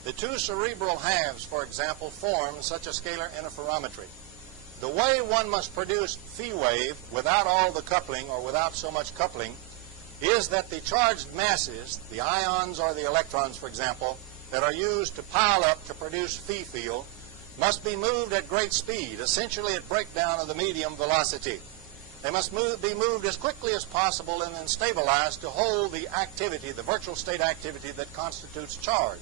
The two cerebral halves, for example, form such a scalar interferometry. The way one must produce phi wave without all the coupling or without so much coupling is that the charged masses, the ions or the electrons, for example, that are used to pile up to produce phi field must be moved at great speed, essentially at breakdown of the medium velocity. They must be moved as quickly as possible and then stabilized to hold the activity, the virtual state activity that constitutes charge.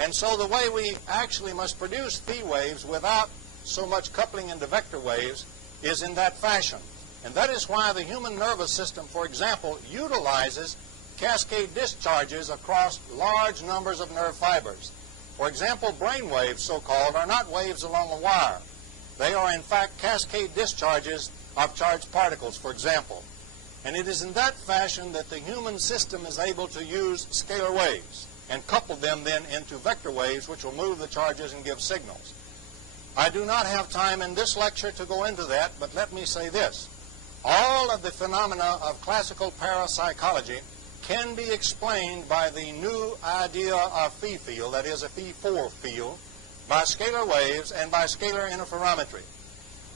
And so the way we actually must produce phi waves without so much coupling into vector waves is in that fashion. And that is why the human nervous system, for example, utilizes cascade discharges across large numbers of nerve fibers. For example, brain waves, so-called, are not waves along a wire. They are, in fact, cascade discharges of charged particles, for example. And it is in that fashion that the human system is able to use scalar waves and couple them then into vector waves, which will move the charges and give signals. I do not have time in this lecture to go into that, but let me say this. All of the phenomena of classical parapsychology can be explained by the new idea of phi field, that is a phi-4 field, by scalar waves and by scalar interferometry.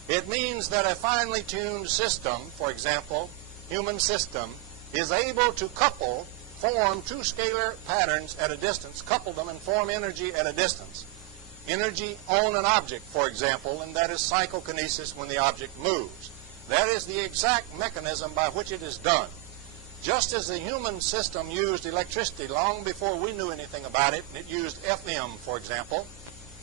It means that a finely tuned system, for example, human system, is able to form two scalar patterns at a distance, couple them and form energy at a distance. Energy on an object, for example, and that is psychokinesis when the object moves. That is the exact mechanism by which it is done. Just as the human system used electricity long before we knew anything about it, and it used FM, for example,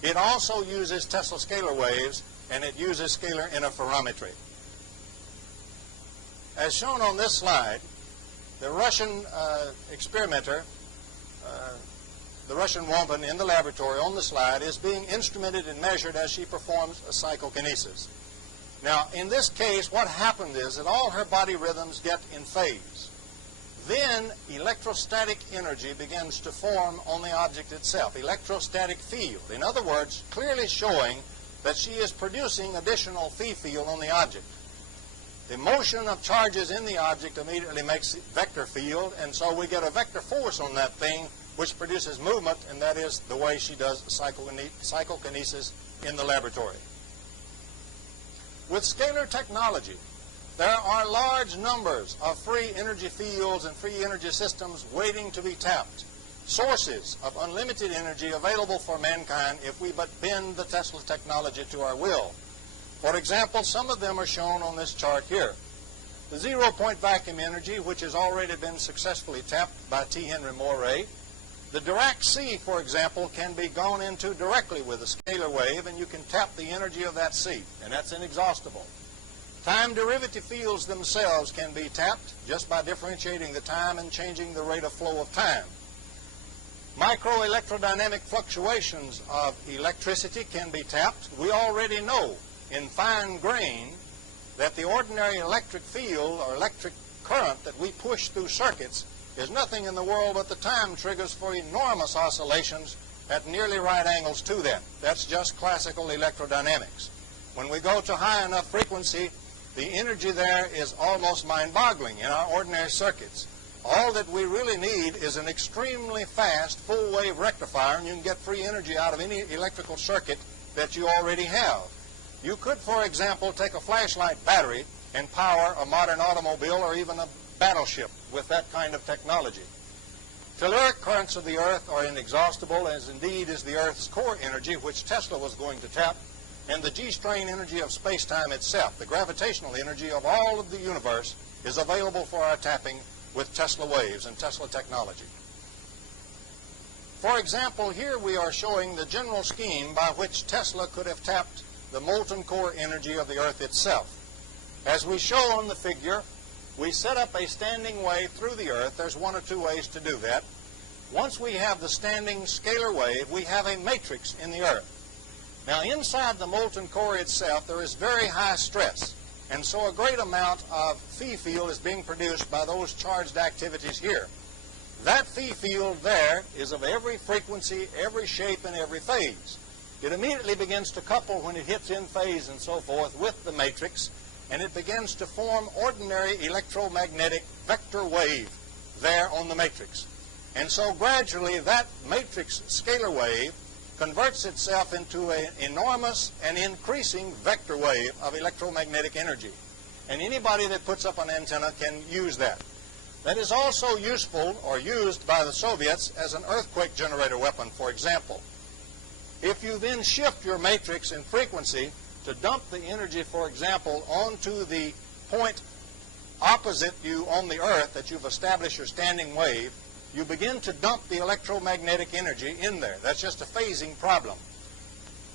it also uses Tesla scalar waves, and it uses scalar interferometry. As shown on this slide, the Russian experimenter, the Russian woman in the laboratory on the slide, is being instrumented and measured as she performs a psychokinesis. Now, in this case, what happened is that all her body rhythms get in phase. Then electrostatic energy begins to form on the object itself, electrostatic field. In other words, clearly showing that she is producing additional phi field on the object. The motion of charges in the object immediately makes vector field, and so we get a vector force on that thing which produces movement, and that is the way she does psychokinesis in the laboratory. With scalar technology, there are large numbers of free energy fields and free energy systems waiting to be tapped. Sources of unlimited energy available for mankind if we but bend the Tesla technology to our will. For example, some of them are shown on this chart here. The zero-point vacuum energy, which has already been successfully tapped by T. Henry Moray. The Dirac sea, for example, can be gone into directly with a scalar wave, and you can tap the energy of that sea, and that's inexhaustible. Time derivative fields themselves can be tapped just by differentiating the time and changing the rate of flow of time. Microelectrodynamic fluctuations of electricity can be tapped. We already know in fine grain that the ordinary electric field or electric current that we push through circuits is nothing in the world but the time triggers for enormous oscillations at nearly right angles to them. That's just classical electrodynamics. When we go to high enough frequency, the energy there is almost mind-boggling in our ordinary circuits. All that we really need is an extremely fast full-wave rectifier, and you can get free energy out of any electrical circuit that you already have. You could, for example, take a flashlight battery and power a modern automobile or even a battleship with that kind of technology. Telluric currents of the Earth are inexhaustible, as indeed is the Earth's core energy, which Tesla was going to tap, and the G-strain energy of space-time itself, the gravitational energy of all of the universe, is available for our tapping with Tesla waves and Tesla technology. For example, here we are showing the general scheme by which Tesla could have tapped the molten core energy of the Earth itself. As we show on the figure, we set up a standing wave through the Earth. There's one or two ways to do that. Once we have the standing scalar wave, we have a matrix in the Earth. Now, inside the molten core itself, there is very high stress, and so a great amount of phi field is being produced by those charged activities here. That phi field there is of every frequency, every shape, and every phase. It immediately begins to couple when it hits in phase and so forth with the matrix, and it begins to form ordinary electromagnetic vector wave there on the matrix. And so gradually that matrix scalar wave converts itself into an enormous and increasing vector wave of electromagnetic energy. And anybody that puts up an antenna can use that. That is also useful or used by the Soviets as an earthquake generator weapon, for example. If you then shift your matrix in frequency to dump the energy, for example, onto the point opposite you on the Earth that you've established your standing wave, you begin to dump the electromagnetic energy in there. That's just a phasing problem.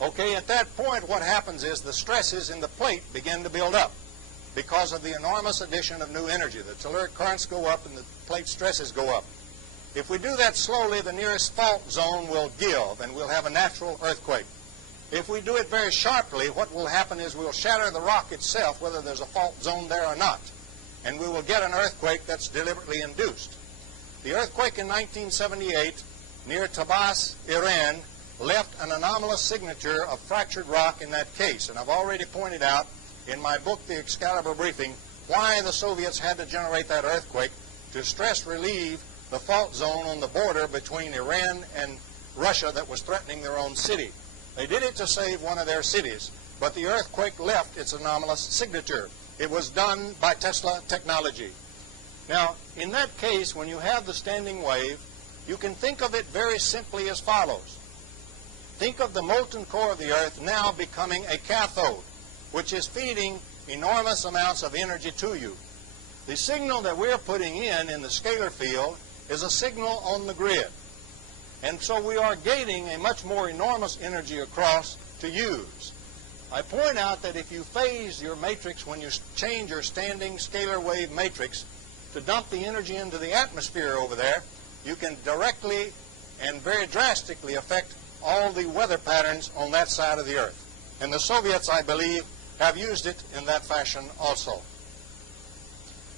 Okay, at that point what happens is the stresses in the plate begin to build up because of the enormous addition of new energy. The telluric currents go up and the plate stresses go up. If we do that slowly, the nearest fault zone will give and we'll have a natural earthquake. If we do it very sharply, what will happen is we'll shatter the rock itself, whether there's a fault zone there or not, and we will get an earthquake that's deliberately induced. The earthquake in 1978 near Tabas, Iran, left an anomalous signature of fractured rock in that case. And I've already pointed out in my book, The Excalibur Briefing, why the Soviets had to generate that earthquake to stress relieve the fault zone on the border between Iran and Russia that was threatening their own city. They did it to save one of their cities, but the earthquake left its anomalous signature. It was done by Tesla technology. Now, in that case, when you have the standing wave, you can think of it very simply as follows. Think of the molten core of the Earth now becoming a cathode, which is feeding enormous amounts of energy to you. The signal that we're putting in the scalar field is a signal on the grid. And so we are gaining a much more enormous energy across to use. I point out that if you phase your matrix when you change your standing scalar wave matrix to dump the energy into the atmosphere over there, you can directly and very drastically affect all the weather patterns on that side of the Earth. And the Soviets, I believe, have used it in that fashion also.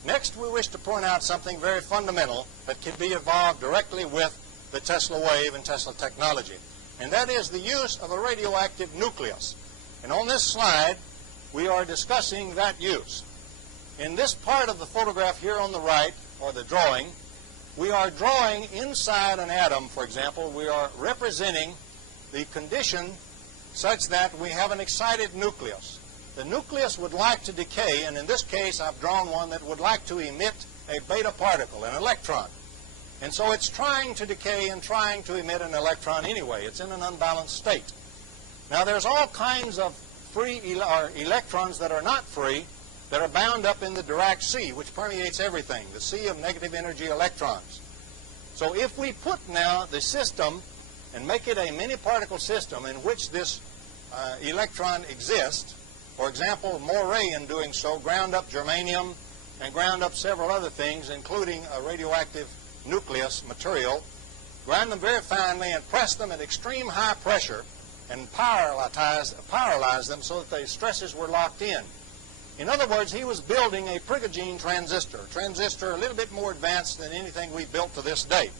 Next, we wish to point out something very fundamental that can be evolved directly with the Tesla wave and Tesla technology, and that is the use of a radioactive nucleus. And on this slide, we are discussing that use. In this part of the photograph here on the right, or the drawing, we are drawing inside an atom, for example. We are representing the condition such that we have an excited nucleus. The nucleus would like to decay, and in this case I've drawn one that would like to emit a beta particle, an electron. And so it's trying to decay and trying to emit an electron anyway. It's in an unbalanced state. Now there's all kinds of free electrons that are not free that are bound up in the Dirac sea, which permeates everything, the sea of negative energy electrons. So if we put now the system and make it a many-particle system in which this electron exists, for example, Moray in doing so ground up germanium and ground up several other things, including a radioactive nucleus material, ground them very finely and press them at extreme high pressure and paralyze them so that the stresses were locked in. In other words, he was building a Prigogine transistor a little bit more advanced than anything we've built to this day.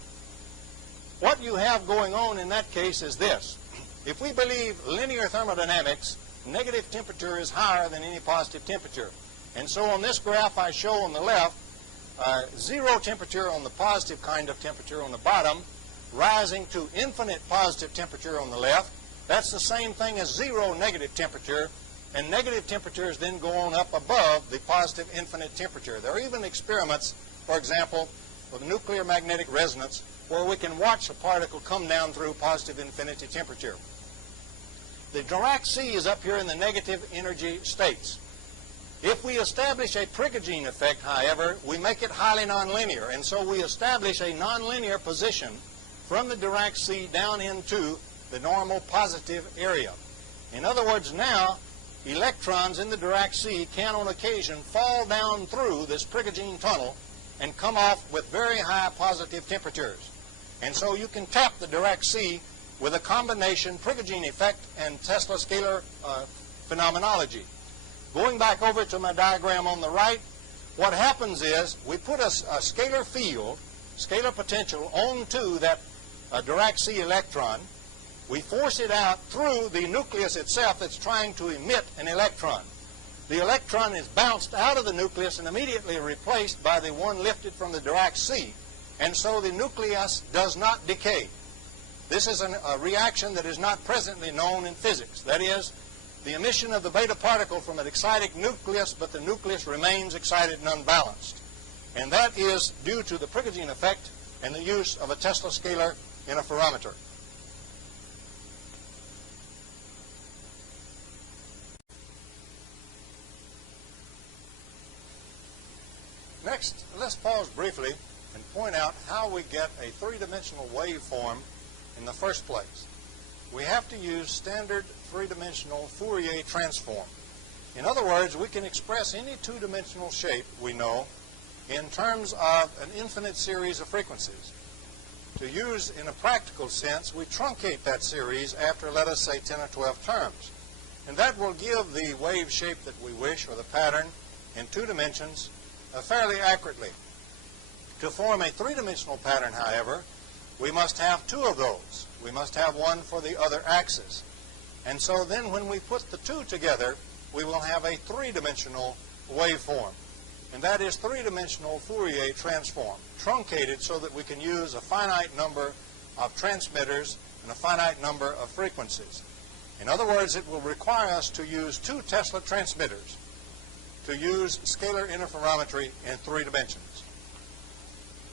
What you have going on in that case is this. If we believe linear thermodynamics, negative temperature is higher than any positive temperature. And so on this graph I show on the left, zero temperature on the positive kind of temperature on the bottom, rising to infinite positive temperature on the left. That's the same thing as zero negative temperature, and negative temperatures then go on up above the positive infinite temperature. There are even experiments, for example, with nuclear magnetic resonance, where we can watch a particle come down through positive infinity temperature. The Dirac sea is up here in the negative energy states. If we establish a Prigogine effect, however, we make it highly nonlinear, and so we establish a nonlinear position from the Dirac sea down into the normal positive area. In other words, now electrons in the Dirac sea can on occasion fall down through this Prigogine tunnel and come off with very high positive temperatures. And so you can tap the Dirac sea with a combination Prigogine effect and Tesla scalar phenomenology. Going back over to my diagram on the right, what happens is we put a scalar field, scalar potential, onto that Dirac sea electron. We force it out through the nucleus itself that's trying to emit an electron. The electron is bounced out of the nucleus and immediately replaced by the one lifted from the Dirac sea. And so the nucleus does not decay. This is a reaction that is not presently known in physics. That is, the emission of the beta particle from an excited nucleus, but the nucleus remains excited and unbalanced. And that is due to the Prigogine effect and the use of a Tesla scalar interferometer. Next, let's pause briefly and point out how we get a three-dimensional waveform in the first place. We have to use standard three-dimensional Fourier transform. In other words, we can express any two-dimensional shape we know in terms of an infinite series of frequencies. To use in a practical sense, we truncate that series after, let us say, 10 or 12 terms. And that will give the wave shape that we wish, or the pattern, in 2 dimensions fairly accurately. To form a 3-dimensional pattern, however, we must have 2 of those. We must have one for the other axis. And so then when we put the 2 together, we will have a 3-dimensional waveform. And that is 3-dimensional Fourier transform, truncated so that we can use a finite number of transmitters and a finite number of frequencies. In other words, it will require us to use 2 Tesla transmitters to use scalar interferometry in 3 dimensions.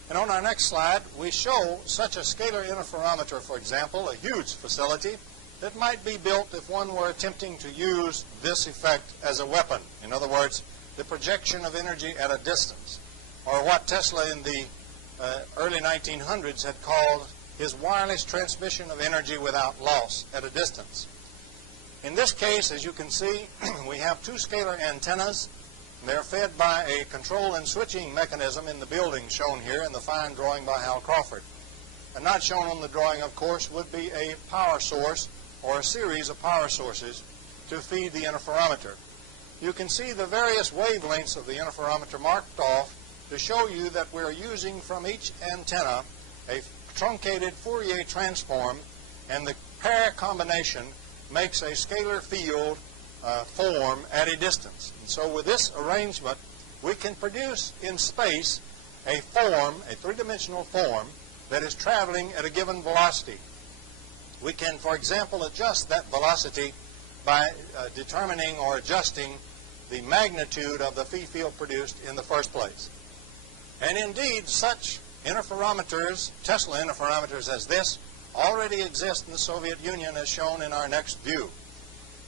And on our next slide, we show such a scalar interferometer, for example, a huge facility that might be built if one were attempting to use this effect as a weapon. In other words, the projection of energy at a distance, or what Tesla in the early 1900s had called his wireless transmission of energy without loss at a distance. In this case, as you can see, we have 2 scalar antennas. They're fed by a control and switching mechanism in the building shown here in the fine drawing by Hal Crawford. And not shown on the drawing, of course, would be a power source or a series of power sources to feed the interferometer. You can see the various wavelengths of the interferometer marked off to show you that we're using from each antenna a truncated Fourier transform, and the pair combination makes a scalar field form at a distance. And so with this arrangement, we can produce in space a form, a 3-dimensional form, that is traveling at a given velocity. We can, for example, adjust that velocity by determining or adjusting the magnitude of the phi field produced in the first place. And indeed, such interferometers, Tesla interferometers as this, already exist in the Soviet Union, as shown in our next view.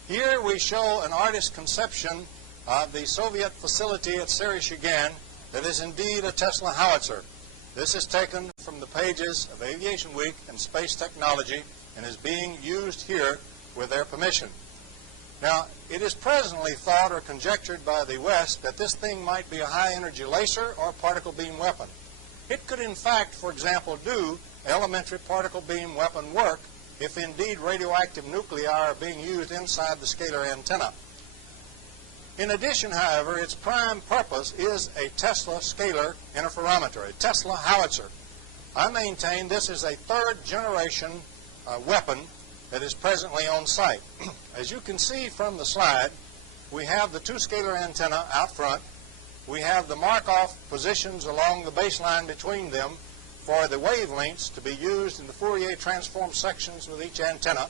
Here we show an artist's conception of the Soviet facility at Sereshchigan that is indeed a Tesla howitzer. This is taken from the pages of Aviation Week and Space Technology and is being used here with their permission. Now, it is presently thought or conjectured by the West that this thing might be a high-energy laser or particle beam weapon. It could, in fact, for example, do elementary particle beam weapon work if indeed radioactive nuclei are being used inside the scalar antenna. In addition, however, its prime purpose is a Tesla scalar interferometer, a Tesla howitzer. I maintain this is a third-generation weapon that is presently on site. As you can see from the slide, we have the two scalar antenna out front. We have the mark-off positions along the baseline between them for the wavelengths to be used in the Fourier transform sections with each antenna.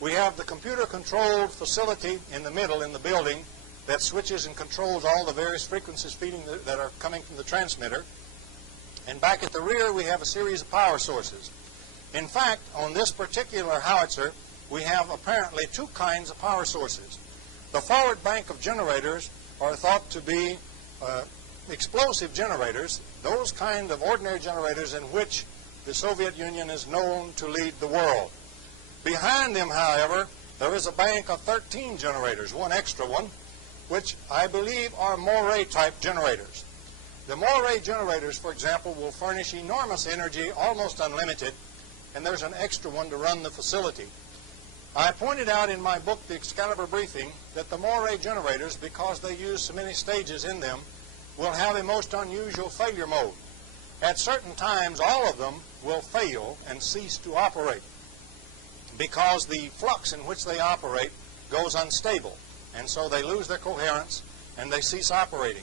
We have the computer-controlled facility in the middle in the building that switches and controls all the various frequencies feeding that are coming from the transmitter. And back at the rear, we have a series of power sources. In fact, on this particular howitzer, we have apparently two kinds of power sources. The forward bank of generators are thought to be explosive generators, those kind of ordinary generators in which the Soviet Union is known to lead the world. Behind them, however, there is a bank of 13 generators, one extra one, which I believe are Moray-type generators. The Moray generators, for example, will furnish enormous energy, almost unlimited, and there's an extra one to run the facility. I pointed out in my book, The Excalibur Briefing, that the Moray generators, because they use so many stages in them, will have a most unusual failure mode. At certain times, all of them will fail and cease to operate because the flux in which they operate goes unstable, and so they lose their coherence and they cease operating.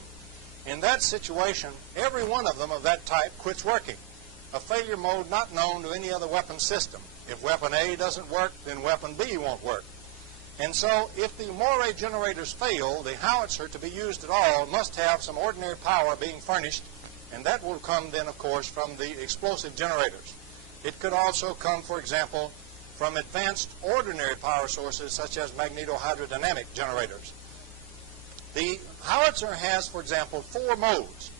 In that situation, every one of them of that type quits working, a failure mode not known to any other weapon system. If weapon A doesn't work, then weapon B won't work. And so if the Moray generators fail, the howitzer to be used at all must have some ordinary power being furnished, and that will come then, of course, from the explosive generators. It could also come, for example, from advanced ordinary power sources such as magnetohydrodynamic generators. The howitzer has, for example, four modes.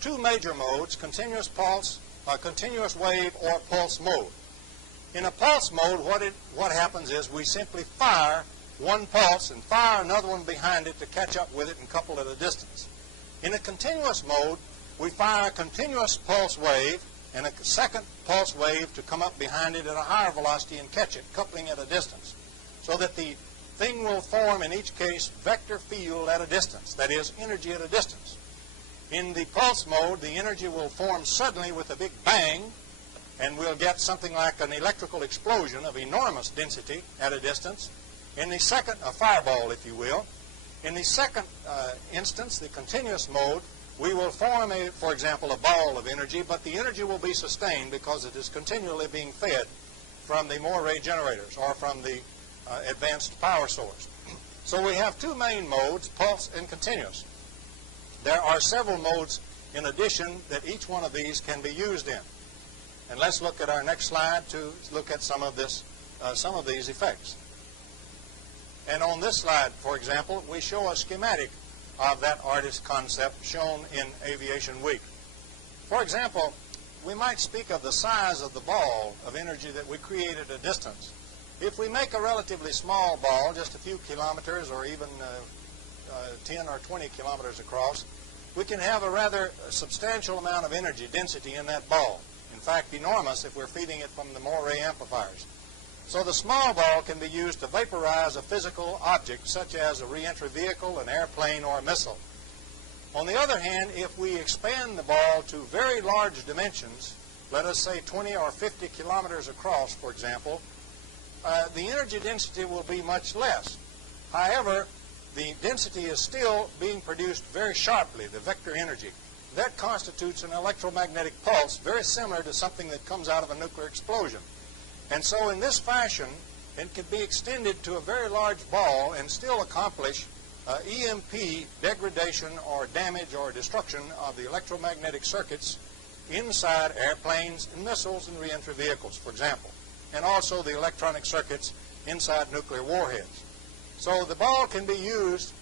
Two major modes, continuous pulse, continuous wave, or pulse mode. In a pulse mode, what happens is we simply fire one pulse and fire another one behind it to catch up with it and couple at a distance. In a continuous mode, we fire a continuous pulse wave and a second pulse wave to come up behind it at a higher velocity and catch it, coupling at a distance, so that the thing will form, in each case, vector field at a distance, that is, energy at a distance. In the pulse mode, the energy will form suddenly with a big bang, and we'll get something like an electrical explosion of enormous density at a distance. In the second, a fireball, if you will. In the second instance, the continuous mode, we will form, for example, a ball of energy, but the energy will be sustained because it is continually being fed from the Moray generators or from the advanced power source. So we have two main modes, pulse and continuous. There are several modes in addition that each one of these can be used in. And let's look at our next slide to look at some of these effects. And on this slide, for example, we show a schematic of that artist concept shown in Aviation Week. For example, we might speak of the size of the ball of energy that we create at a distance. If we make a relatively small ball, just a few kilometers or even 10 or 20 kilometers across, we can have a rather substantial amount of energy density in that ball. In fact, enormous if we're feeding it from the Moray amplifiers. So the small ball can be used to vaporize a physical object such as a re-entry vehicle, an airplane, or a missile. On the other hand, if we expand the ball to very large dimensions, let us say 20 or 50 kilometers across, for example, the energy density will be much less. However, the density is still being produced very sharply, the vector energy. That constitutes an electromagnetic pulse very similar to something that comes out of a nuclear explosion. And so in this fashion, it can be extended to a very large ball and still accomplish EMP degradation or damage or destruction of the electromagnetic circuits inside airplanes and missiles and re-entry vehicles, for example, and also the electronic circuits inside nuclear warheads. So the ball can be used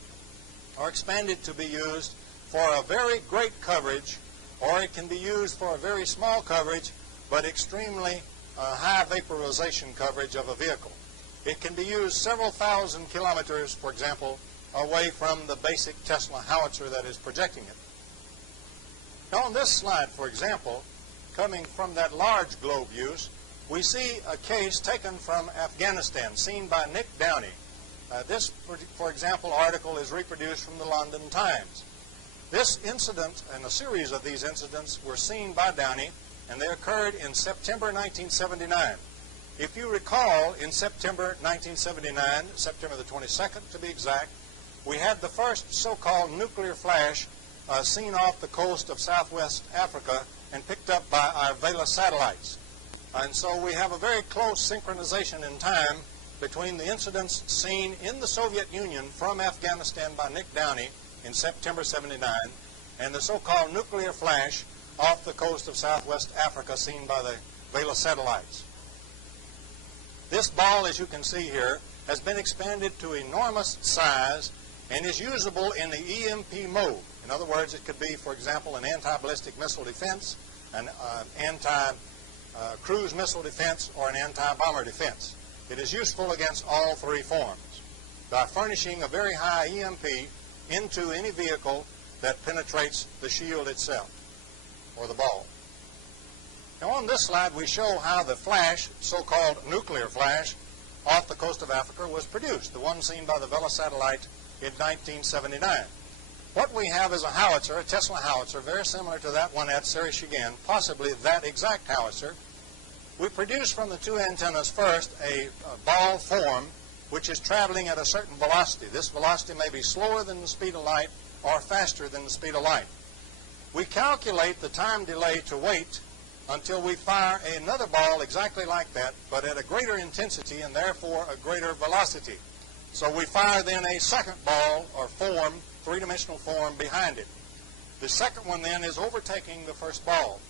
or expanded to be used for a very great coverage, or it can be used for a very small coverage but extremely high vaporization coverage of a vehicle. It can be used several thousand kilometers, for example, away from the basic Tesla howitzer that is projecting it. Now on this slide, for example, coming from that large globe use, we see a case taken from Afghanistan, seen by Nick Downey. This, for example, article is reproduced from the London Times. This incident and a series of these incidents were seen by Downey, and they occurred in September 1979. If you recall, in September 1979, September the 22nd to be exact, we had the first so-called nuclear flash seen off the coast of southwest Africa and picked up by our Vela satellites. And so we have a very close synchronization in time between the incidents seen in the Soviet Union from Afghanistan by Nick Downey in September 79 and the so-called nuclear flash off the coast of southwest Africa seen by the Vela satellites. This ball, as you can see here, has been expanded to enormous size and is usable in the EMP mode. In other words, it could be, for example, an anti-ballistic missile defense, an anti-cruise missile defense, or an anti-bomber defense. It is useful against all three forms by furnishing a very high EMP into any vehicle that penetrates the shield itself, or the ball. Now on this slide we show how the flash, so-called nuclear flash, off the coast of Africa was produced, the one seen by the Vela satellite in 1979. What we have is a howitzer, a Tesla howitzer, very similar to that one at Sereshigin, possibly that exact howitzer. We produce from the two antennas first a ball form which is traveling at a certain velocity. This velocity may be slower than the speed of light or faster than the speed of light. We calculate the time delay to wait until we fire another ball exactly like that, but at a greater intensity and therefore a greater velocity. So we fire then a second ball or form, three-dimensional form, behind it. The second one then is overtaking the first ball.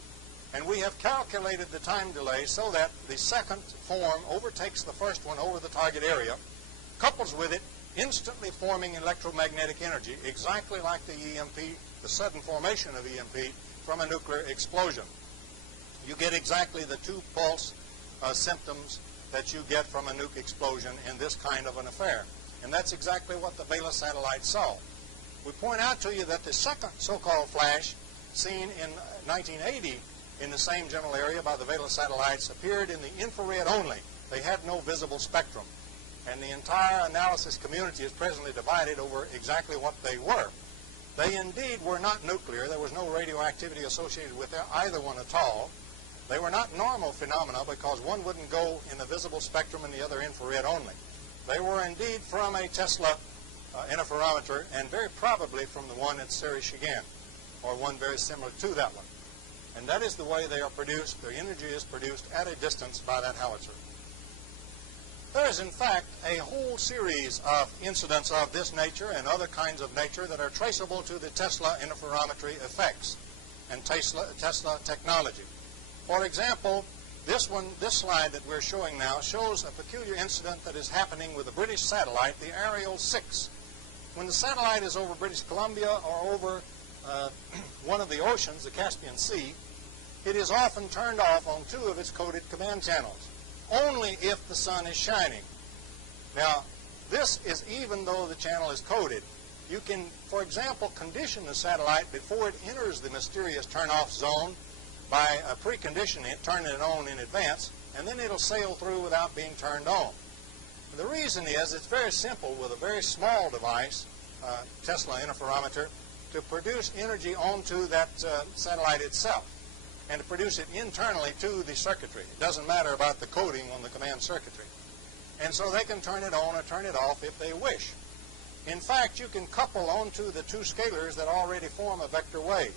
And we have calculated the time delay so that the second form overtakes the first one over the target area, couples with it, instantly forming electromagnetic energy, exactly like the EMP, the sudden formation of EMP from a nuclear explosion. You get exactly the two pulse symptoms that you get from a nuke explosion in this kind of an affair. And that's exactly what the Vela satellite saw. We point out to you that the second so-called flash seen in 1980 in the same general area by the Vela satellites appeared in the infrared only. They had no visible spectrum. And the entire analysis community is presently divided over exactly what they were. They indeed were not nuclear. There was no radioactivity associated with either one at all. They were not normal phenomena because one wouldn't go in the visible spectrum and the other infrared only. They were indeed from a Tesla interferometer and very probably from the one at Sereshigin, or one very similar to that one. And that is the way they are produced. Their energy is produced at a distance by that howitzer. There is, in fact, a whole series of incidents of this nature and other kinds of nature that are traceable to the Tesla interferometry effects and Tesla technology. For example, this slide that we're showing now shows a peculiar incident that is happening with a British satellite, the Ariel 6. When the satellite is over British Columbia or over one of the oceans, the Caspian Sea, it is often turned off on two of its coded command channels, only if the sun is shining. Now, this is even though the channel is coded. You can, for example, condition the satellite before it enters the mysterious turn-off zone by preconditioning it, turning it on in advance, and then it'll sail through without being turned on. And the reason is it's very simple with a very small device, Tesla interferometer, to produce energy onto that satellite itself and to produce it internally to the circuitry. It doesn't matter about the coding on the command circuitry. And so they can turn it on or turn it off if they wish. In fact, you can couple onto the two scalars that already form a vector wave.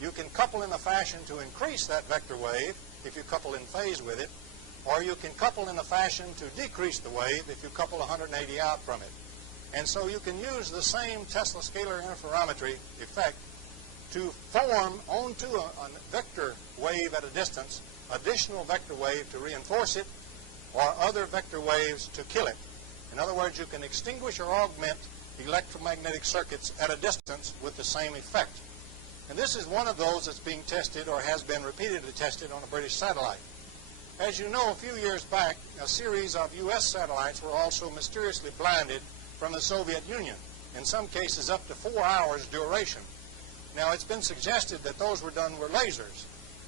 You can couple in a fashion to increase that vector wave if you couple in phase with it, or you can couple in a fashion to decrease the wave if you couple 180 out from it. And so you can use the same Tesla scalar interferometry effect to form onto a vector wave at a distance, additional vector wave to reinforce it, or other vector waves to kill it. In other words, you can extinguish or augment electromagnetic circuits at a distance with the same effect. And this is one of those that's being tested or has been repeatedly tested on a British satellite. As you know, a few years back, a series of U.S. satellites were also mysteriously blinded from the Soviet Union, in some cases up to 4 hours duration. Now, it's been suggested that those were done with lasers.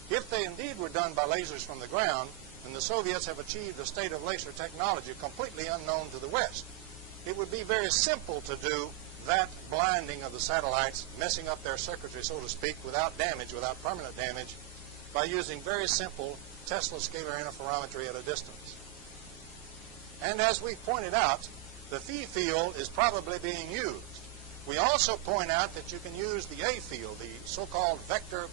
If they indeed were done by lasers from the ground, then the Soviets have achieved a state of laser technology completely unknown to the West. it would be very simple to do that blinding of the satellites, messing up their circuitry, so to speak, without damage, without permanent damage, by using very simple Tesla scalar interferometry at a distance. And as we pointed out, the phi field is probably being used. We also point out that you can use the A field, the so-called vector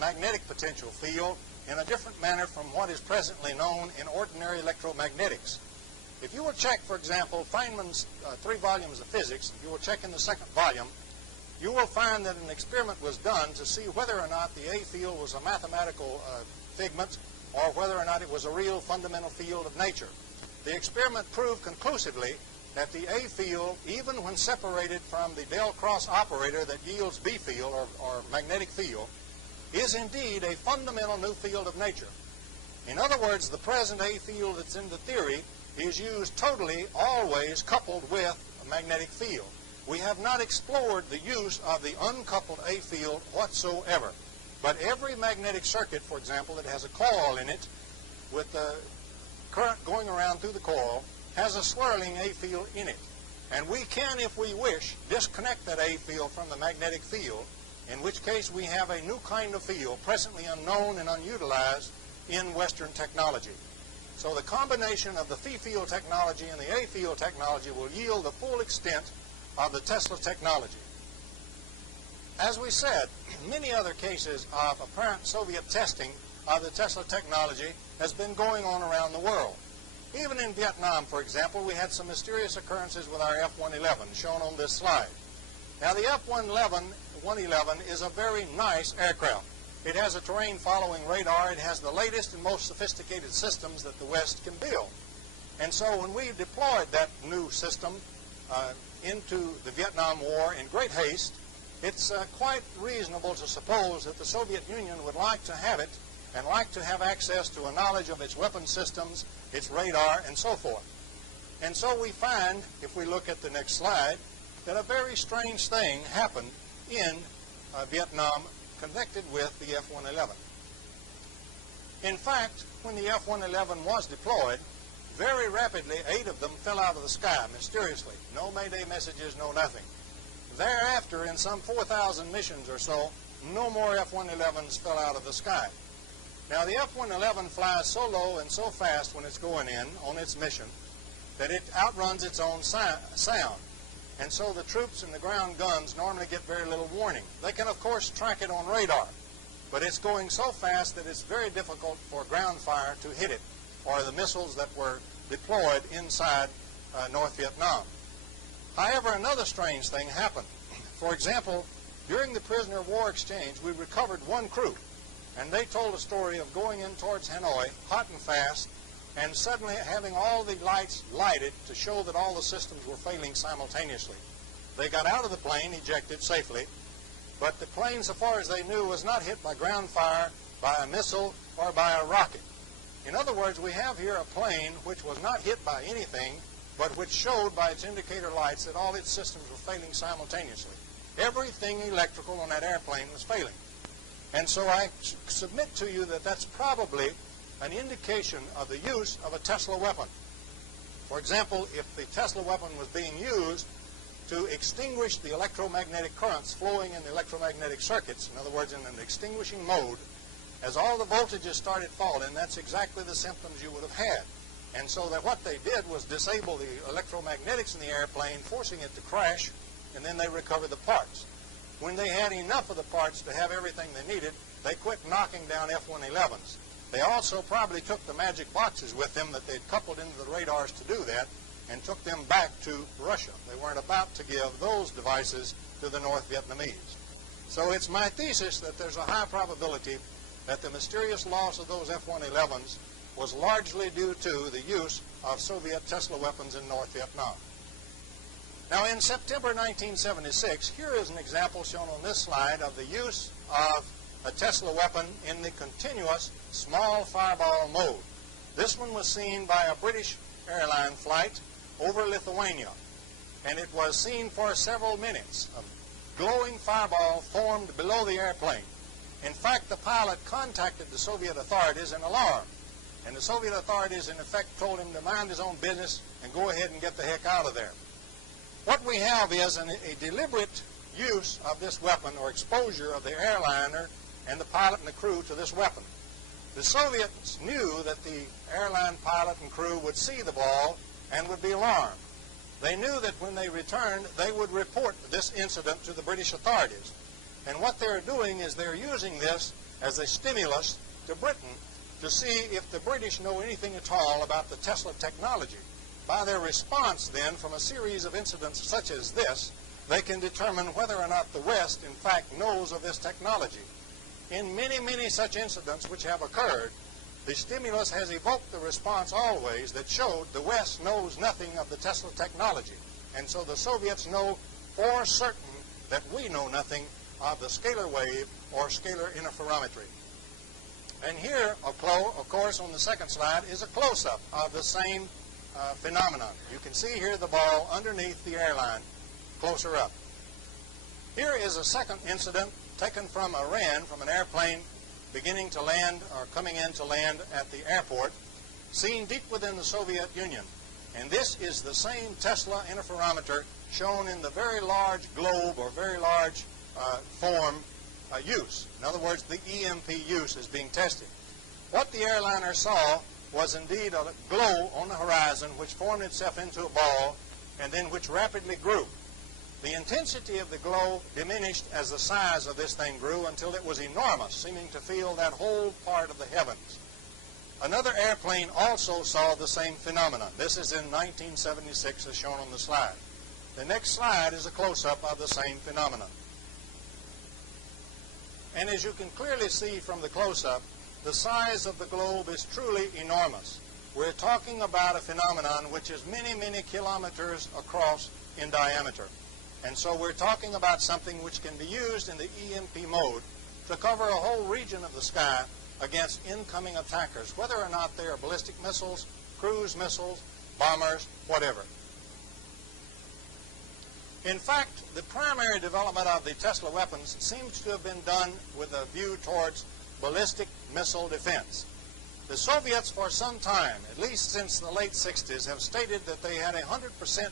magnetic potential field, in a different manner from what is presently known in ordinary electromagnetics. If you will check, for example, Feynman's 3 volumes of physics, if you will check in the 2nd volume, you will find that an experiment was done to see whether or not the A field was a mathematical figment or whether or not it was a real fundamental field of nature. The experiment proved conclusively that the A field, even when separated from the del cross operator that yields B field or magnetic field, is indeed a fundamental new field of nature. In other words, the present A field that's in the theory is used totally, always coupled with a magnetic field. We have not explored the use of the uncoupled A field whatsoever. But every magnetic circuit, for example, that has a coil in it, with the current going around through the coil, has a swirling A field in it. And we can, if we wish, disconnect that A field from the magnetic field, in which case we have a new kind of field, presently unknown and unutilized in Western technology. So the combination of the phi field technology and the A field technology will yield the full extent of the Tesla technology. As we said, many other cases of apparent Soviet testing of the Tesla technology has been going on around the world. Even in Vietnam, for example, we had some mysterious occurrences with our F-111, shown on this slide. Now, the F-111 is a very nice aircraft. It has a terrain-following radar. It has the latest and most sophisticated systems that the West can build. And so when we deployed that new system into the Vietnam War in great haste, it's quite reasonable to suppose that the Soviet Union would like to have it and like to have access to a knowledge of its weapon systems, its radar, and so forth. And so we find, if we look at the next slide, that a very strange thing happened in Vietnam connected with the F-111. In fact, when the F-111 was deployed, very rapidly 8 of them fell out of the sky mysteriously. No Mayday messages, no nothing. Thereafter, in some 4,000 missions or so, no more F-111s fell out of the sky. Now, the F-111 flies so low and so fast when it's going in on its mission that it outruns its own sound. And so the troops and the ground guns normally get very little warning. They can, of course, track it on radar, but it's going so fast that it's very difficult for ground fire to hit it, or the missiles that were deployed inside North Vietnam. However, another strange thing happened. For example, during the prisoner of war exchange, we recovered one crew, and they told a story of going in towards Hanoi, hot and fast, and suddenly having all the lights lighted to show that all the systems were failing simultaneously. They got out of the plane, ejected safely, but the plane, so far as they knew, was not hit by ground fire, by a missile, or by a rocket. In other words, we have here a plane which was not hit by anything, but which showed by its indicator lights that all its systems were failing simultaneously. Everything electrical on that airplane was failing. And so I submit to you that that's probably an indication of the use of a Tesla weapon. For example, if the Tesla weapon was being used to extinguish the electromagnetic currents flowing in the electromagnetic circuits, in other words, in an extinguishing mode, as all the voltages started falling, that's exactly the symptoms you would have had. And so that what they did was disable the electromagnetics in the airplane, forcing it to crash, and then they recovered the parts. When they had enough of the parts to have everything they needed, they quit knocking down F-111s. They also probably took the magic boxes with them that they'd coupled into the radars to do that and took them back to Russia. They weren't about to give those devices to the North Vietnamese. So it's my thesis that there's a high probability that the mysterious loss of those F-111s was largely due to the use of Soviet Tesla weapons in North Vietnam. Now, in September 1976, here is an example shown on this slide of the use of a Tesla weapon in the continuous small fireball mode. This one was seen by a British airline flight over Lithuania, and it was seen for several minutes. A glowing fireball formed below the airplane. In fact, the pilot contacted the Soviet authorities in alarm, And the Soviet authorities, in effect, told him to mind his own business and go ahead and get the heck out of there. What we have is a deliberate use of this weapon, or exposure of the airliner and the pilot and the crew to this weapon. The Soviets knew that the airline pilot and crew would see the ball and would be alarmed. They knew that when they returned, they would report this incident to the British authorities. And what they're doing is they're using this as a stimulus to Britain to see if the British know anything at all about the Tesla technology. By their response, then, from a series of incidents such as this, they can determine whether or not the West, in fact, knows of this technology. In many, many such incidents which have occurred, the stimulus has evoked the response always that showed the West knows nothing of the Tesla technology. And so the Soviets know for certain that we know nothing of the scalar wave or scalar interferometry. And here, of course, on the second slide is a close-up of the same phenomenon. You can see here the ball underneath the airline, closer up. Here is a second incident taken from Iran, from an airplane beginning to land or coming in to land at the airport, seen deep within the Soviet Union. And this is the same Tesla interferometer shown in the very large globe or very large form use. In other words, the EMP use is being tested. What the airliner saw was indeed a glow on the horizon which formed itself into a ball and then which rapidly grew. The intensity of the glow diminished as the size of this thing grew until it was enormous, seeming to fill that whole part of the heavens. Another airplane also saw the same phenomenon. This is in 1976 as shown on the slide. The next slide is a close-up of the same phenomenon. And as you can clearly see from the close-up, the size of the globe is truly enormous. We're talking about a phenomenon which is many, many kilometers across in diameter. And so we're talking about something which can be used in the EMP mode to cover a whole region of the sky against incoming attackers, whether or not they are ballistic missiles, cruise missiles, bombers, whatever. In fact, the primary development of the Tesla weapons seems to have been done with a view towards ballistic missile defense. The Soviets for some time, at least since the late 60s, have stated that they had 100%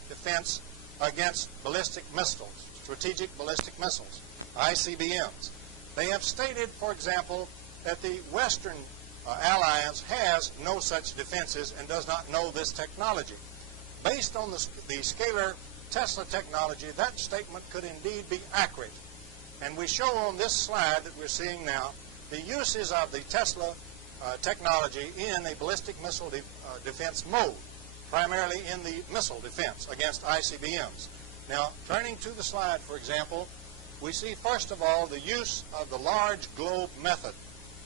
defense against ballistic missiles, strategic ballistic missiles, ICBMs. They have stated, for example, that the Western alliance has no such defenses and does not know this technology. Based on the scalar Tesla technology, that statement could indeed be accurate. And we show on this slide that we're seeing now the uses of the Tesla technology in a ballistic missile defense mode, primarily in the missile defense against ICBMs. Now, turning to the slide, for example, we see first of all the use of the large globe method,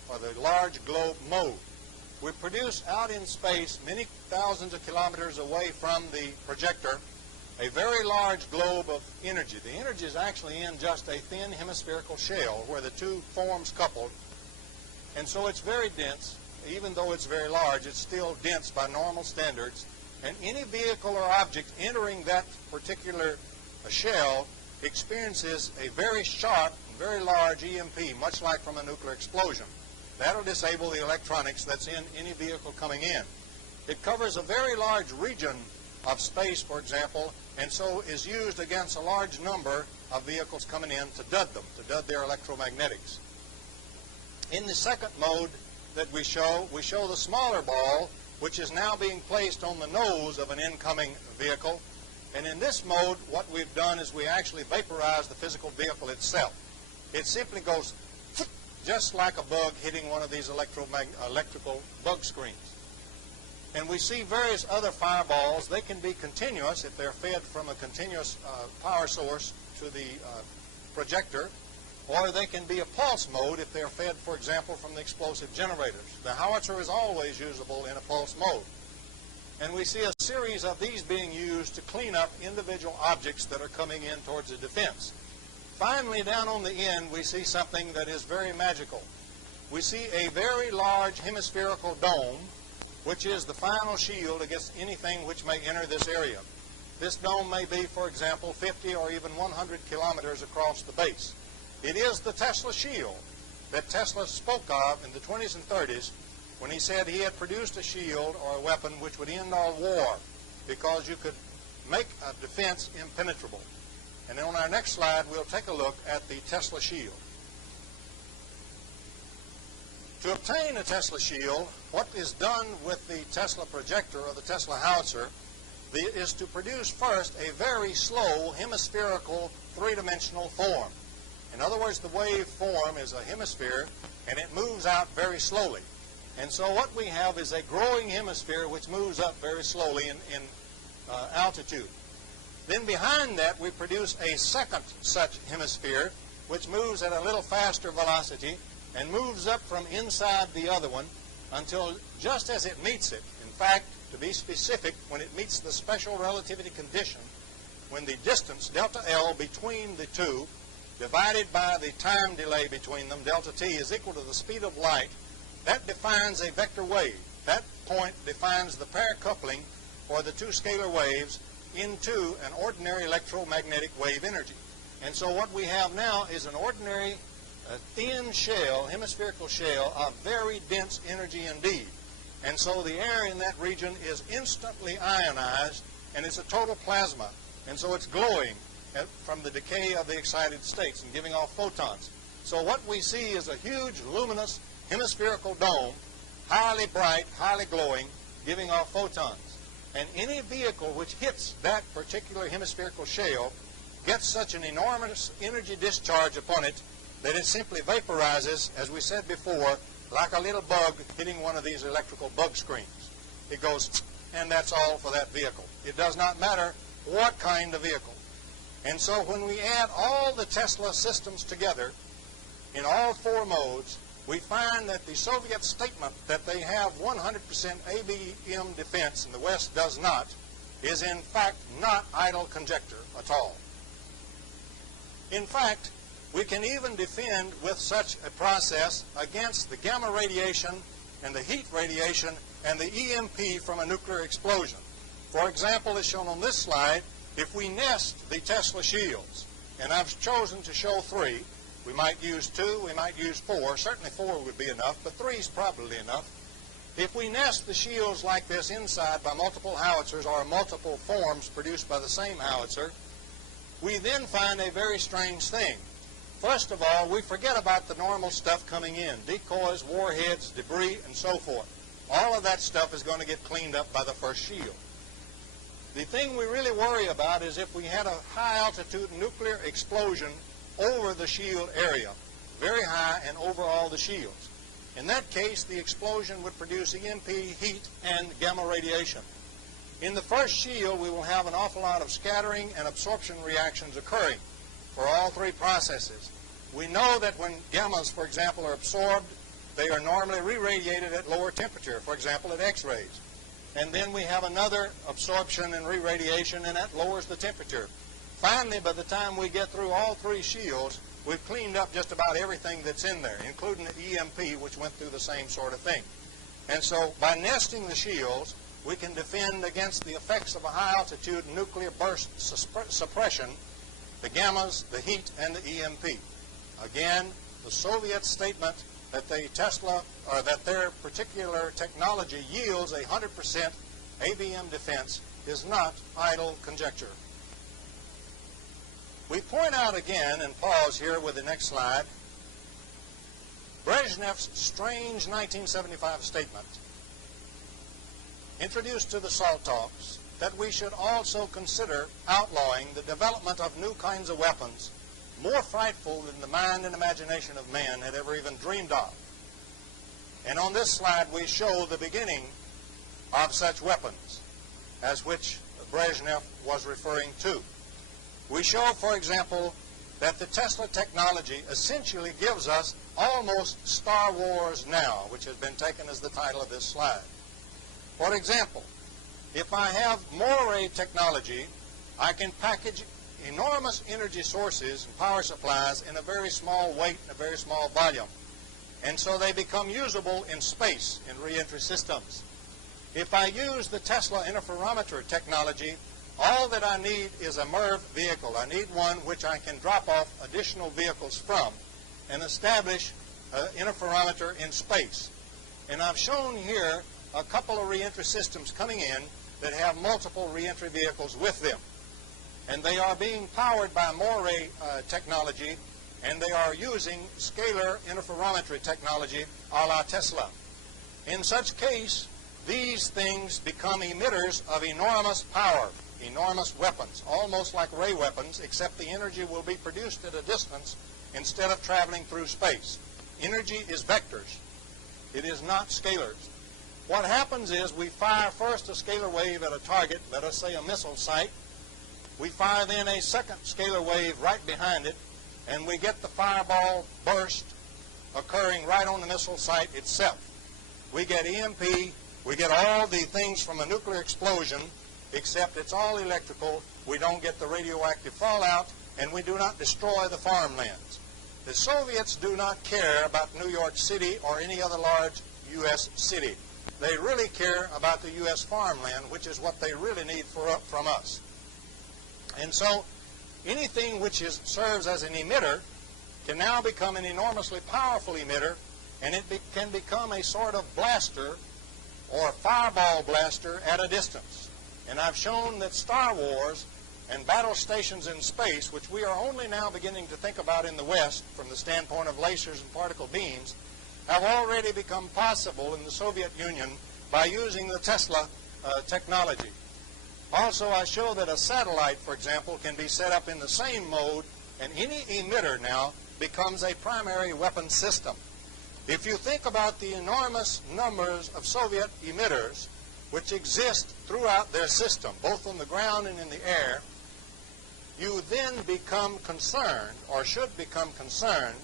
or the large globe mode. We produce out in space, many thousands of kilometers away from the projector, a very large globe of energy. The energy is actually in just a thin hemispherical shell where the two forms coupled. And so it's very dense. Even though it's very large, it's still dense by normal standards. And any vehicle or object entering that particular shell experiences a very sharp, very large EMP, much like from a nuclear explosion. That'll disable the electronics that's in any vehicle coming in. It covers a very large region of space, for example, and so is used against a large number of vehicles coming in to dud them, to dud their electromagnetics. In the second mode that we show the smaller ball, which is now being placed on the nose of an incoming vehicle. And in this mode, what we've done is we actually vaporize the physical vehicle itself. It simply goes just like a bug hitting one of these electrical bug screens. And we see various other fireballs. They can be continuous if they're fed from a continuous power source to the projector, or they can be a pulse mode if they're fed, for example, from the explosive generators. The howitzer is always usable in a pulse mode. And we see a series of these being used to clean up individual objects that are coming in towards the defense. Finally, down on the end, we see something that is very magical. We see a very large hemispherical dome, which is the final shield against anything which may enter this area. This dome may be, for example, 50 or even 100 kilometers across the base. It is the Tesla shield that Tesla spoke of in the 20s and 30s when he said he had produced a shield or a weapon which would end all war because you could make a defense impenetrable. And then on our next slide, we'll take a look at the Tesla shield. To obtain a Tesla shield, what is done with the Tesla projector or the Tesla howitzer is to produce first a very slow hemispherical three-dimensional form. In other words, the wave form is a hemisphere and it moves out very slowly. And so what we have is a growing hemisphere which moves up very slowly in altitude. Then behind that we produce a second such hemisphere which moves at a little faster velocity and moves up from inside the other one until just as it meets it. In fact, to be specific, when it meets the special relativity condition, when the distance, delta L, between the two, divided by the time delay between them, delta T, is equal to the speed of light, that defines a vector wave. That point defines the pair coupling for the two scalar waves into an ordinary electromagnetic wave energy. And so what we have now is an ordinary thin shell, hemispherical shell, of very dense energy indeed. And so the air in that region is instantly ionized, and it's a total plasma. And so it's glowing from the decay of the excited states and giving off photons. So what we see is a huge, luminous, hemispherical dome, highly bright, highly glowing, giving off photons. And any vehicle which hits that particular hemispherical shell gets such an enormous energy discharge upon it that it simply vaporizes, as we said before, like a little bug hitting one of these electrical bug screens. It goes, and that's all for that vehicle. It does not matter what kind of vehicle. And so when we add all the Tesla systems together in all four modes, we find that the Soviet statement that they have 100% ABM defense and the West does not is in fact not idle conjecture at all. In fact, we can even defend with such a process against the gamma radiation and the heat radiation and the EMP from a nuclear explosion. For example, as shown on this slide, if we nest the Tesla shields, and I've chosen to show 3, we might use 2, we might use 4, certainly 4 would be enough, but 3 is probably enough. If we nest the shields like this inside by multiple howitzers or multiple forms produced by the same howitzer, we then find a very strange thing. First of all, we forget about the normal stuff coming in, decoys, warheads, debris, and so forth. All of that stuff is going to get cleaned up by the first shield. The thing we really worry about is if we had a high-altitude nuclear explosion over the shield area, very high and over all the shields. In that case, the explosion would produce EMP, heat, and gamma radiation. In the first shield, we will have an awful lot of scattering and absorption reactions occurring for all 3 processes. We know that when gammas, for example, are absorbed, they are normally re-radiated at lower temperature, for example, at X-rays. And then we have another absorption and re-radiation, and that lowers the temperature. Finally, by the time we get through all 3 shields, we've cleaned up just about everything that's in there, including the EMP, which went through the same sort of thing. And so by nesting the shields, we can defend against the effects of a high-altitude nuclear burst suppression, the gammas, the heat, and the EMP. Again, the Soviet statement that their particular technology yields 100% ABM defense is not idle conjecture. We point out again, and pause here with the next slide, Brezhnev's strange 1975 statement, introduced to the SALT talks, that we should also consider outlawing the development of new kinds of weapons more frightful than the mind and imagination of man had ever even dreamed of. And on this slide we show the beginning of such weapons, as which Brezhnev was referring to. We show, for example, that the Tesla technology essentially gives us almost Star Wars now, which has been taken as the title of this slide. For example, if I have Moray technology, I can package enormous energy sources and power supplies in a very small weight and a very small volume. And so they become usable in space in reentry systems. If I use the Tesla interferometer technology, all that I need is a MIRV vehicle. I need one which I can drop off additional vehicles from and establish an interferometer in space. And I've shown here a couple of reentry systems coming in that have multiple reentry vehicles with them. And they are being powered by Moray technology, and they are using scalar interferometry technology a la Tesla. In such case, these things become emitters of enormous power, enormous weapons, almost like ray weapons, except the energy will be produced at a distance instead of traveling through space. Energy is vectors. It is not scalars. What happens is we fire first a scalar wave at a target, let us say a missile site. We fire then a second scalar wave right behind it, and we get the fireball burst occurring right on the missile site itself. We get EMP, we get all the things from a nuclear explosion, except it's all electrical. We don't get the radioactive fallout, and we do not destroy the farmlands. The Soviets do not care about New York City or any other large U.S. city. They really care about the U.S. farmland, which is what they really need from us. And so anything which serves as an emitter can now become an enormously powerful emitter, and it can become a sort of blaster or fireball blaster at a distance. And I've shown that Star Wars and battle stations in space, which we are only now beginning to think about in the West from the standpoint of lasers and particle beams, have already become possible in the Soviet Union by using the Tesla technology. Also, I show that a satellite, for example, can be set up in the same mode, and any emitter now becomes a primary weapon system. If you think about the enormous numbers of Soviet emitters which exist throughout their system, both on the ground and in the air, you then become concerned, or should become concerned,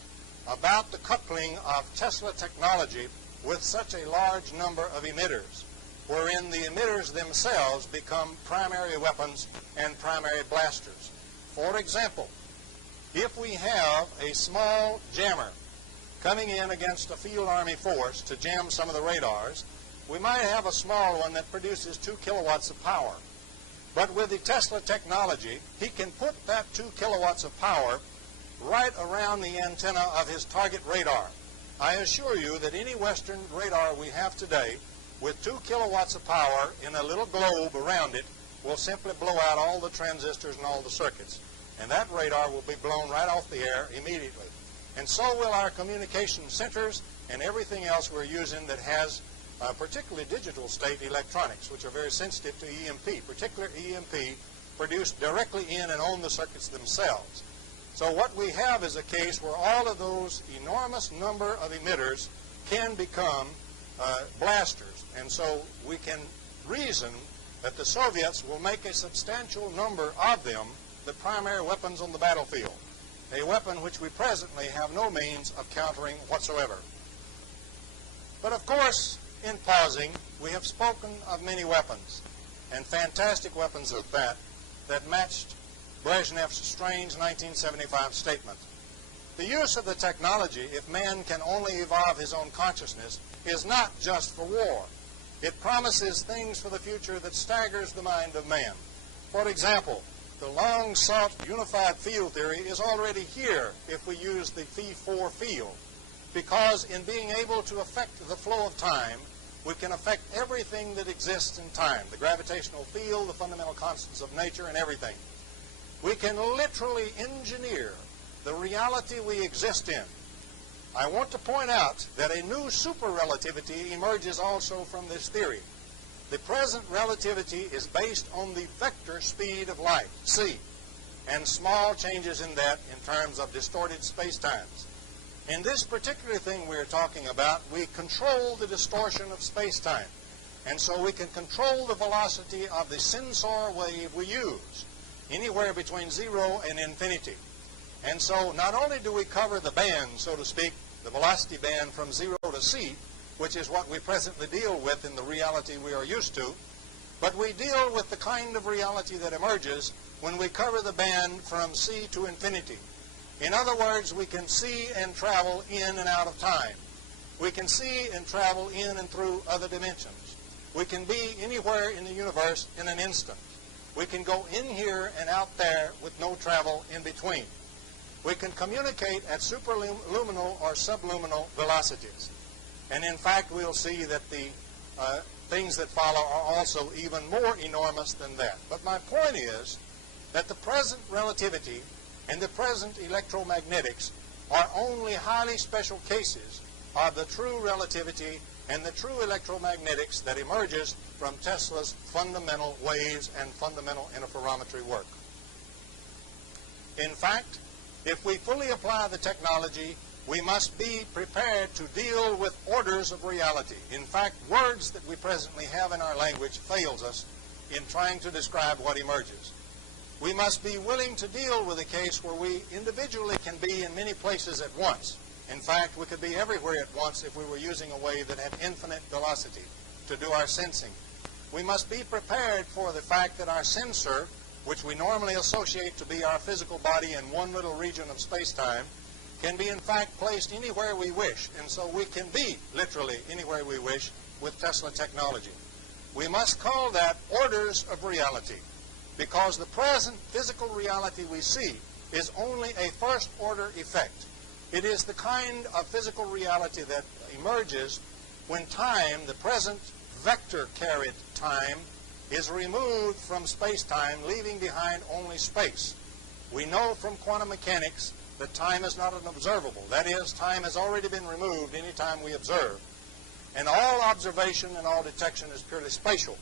about the coupling of Tesla technology with such a large number of emitters, wherein the emitters themselves become primary weapons and primary blasters. For example, if we have a small jammer coming in against a field army force to jam some of the radars, we might have a small one that produces 2 kilowatts of power. But with the Tesla technology, he can put that 2 kilowatts of power right around the antenna of his target radar. I assure you that any Western radar we have today with 2 kilowatts of power in a little globe around it will simply blow out all the transistors and all the circuits. And that radar will be blown right off the air immediately. And so will our communication centers and everything else we're using that has particularly digital state electronics, which are very sensitive to EMP, particular EMP produced directly in and on the circuits themselves. So what we have is a case where all of those enormous number of emitters can become blasters. And so we can reason that the Soviets will make a substantial number of them the primary weapons on the battlefield, a weapon which we presently have no means of countering whatsoever. But of course, in pausing, we have spoken of many weapons, and fantastic weapons at that, that matched Brezhnev's strange 1975 statement. The use of the technology, if man can only evolve his own consciousness, is not just for war. It promises things for the future that staggers the mind of man. For example, the long-sought unified field theory is already here if we use the phi-4 field, because in being able to affect the flow of time, we can affect everything that exists in time, the gravitational field, the fundamental constants of nature, and everything. We can literally engineer the reality we exist in. I want to point out that a new super-relativity emerges also from this theory. The present relativity is based on the vector speed of light, c, and small changes in that in terms of distorted spacetimes. In this particular thing we're talking about, we control the distortion of space-time. And so we can control the velocity of the sensor wave we use, anywhere between 0 and infinity. And so not only do we cover the band, so to speak, the velocity band from 0 to c, which is what we presently deal with in the reality we are used to, but we deal with the kind of reality that emerges when we cover the band from c to infinity. In other words, we can see and travel in and out of time. We can see and travel in and through other dimensions. We can be anywhere in the universe in an instant. We can go in here and out there with no travel in between. We can communicate at superluminal or subluminal velocities. And in fact, we'll see that the things that follow are also even more enormous than that. But my point is that the present relativity and the present electromagnetics are only highly special cases of the true relativity and the true electromagnetics that emerges from Tesla's fundamental waves and fundamental interferometry work. In fact, if we fully apply the technology, we must be prepared to deal with orders of reality. In fact, words that we presently have in our language fails us in trying to describe what emerges. We must be willing to deal with a case where we individually can be in many places at once. In fact, we could be everywhere at once if we were using a wave that had infinite velocity to do our sensing. We must be prepared for the fact that our sensor, which we normally associate to be our physical body in one little region of space-time, can be in fact placed anywhere we wish, and so we can be literally anywhere we wish with Tesla technology. We must call that orders of reality, because the present physical reality we see is only a first-order effect. It is the kind of physical reality that emerges when time, the present vector-carried time, is removed from space-time, leaving behind only space. We know from quantum mechanics that time is not an observable. That is, time has already been removed any time we observe. And all observation and all detection is purely spatial.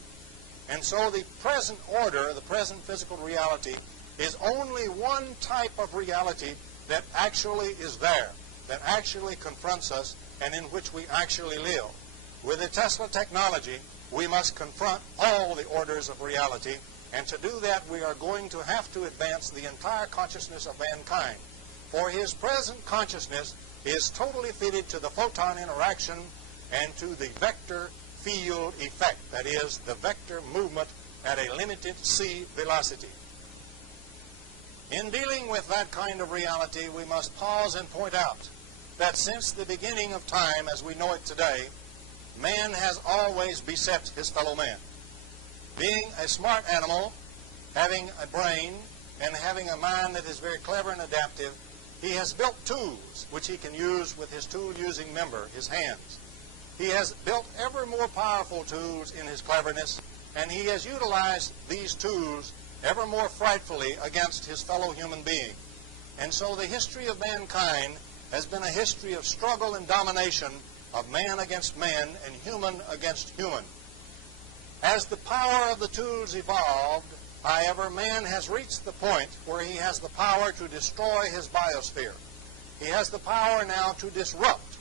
And so the present order, the present physical reality, is only one type of reality that actually is there, that actually confronts us, and in which we actually live. With the Tesla technology, we must confront all the orders of reality, and to do that we are going to have to advance the entire consciousness of mankind. For his present consciousness is totally fitted to the photon interaction and to the vector field effect, that is, the vector movement at a limited c velocity. In dealing with that kind of reality, we must pause and point out that since the beginning of time as we know it today, man has always beset his fellow man. Being a smart animal, having a brain, and having a mind that is very clever and adaptive, he has built tools which he can use with his tool-using member, his hands. He has built ever more powerful tools in his cleverness, and he has utilized these tools ever more frightfully against his fellow human being. And so the history of mankind has been a history of struggle and domination of man against man and human against human. As the power of the tools evolved, however, man has reached the point where he has the power to destroy his biosphere. He has the power now to disrupt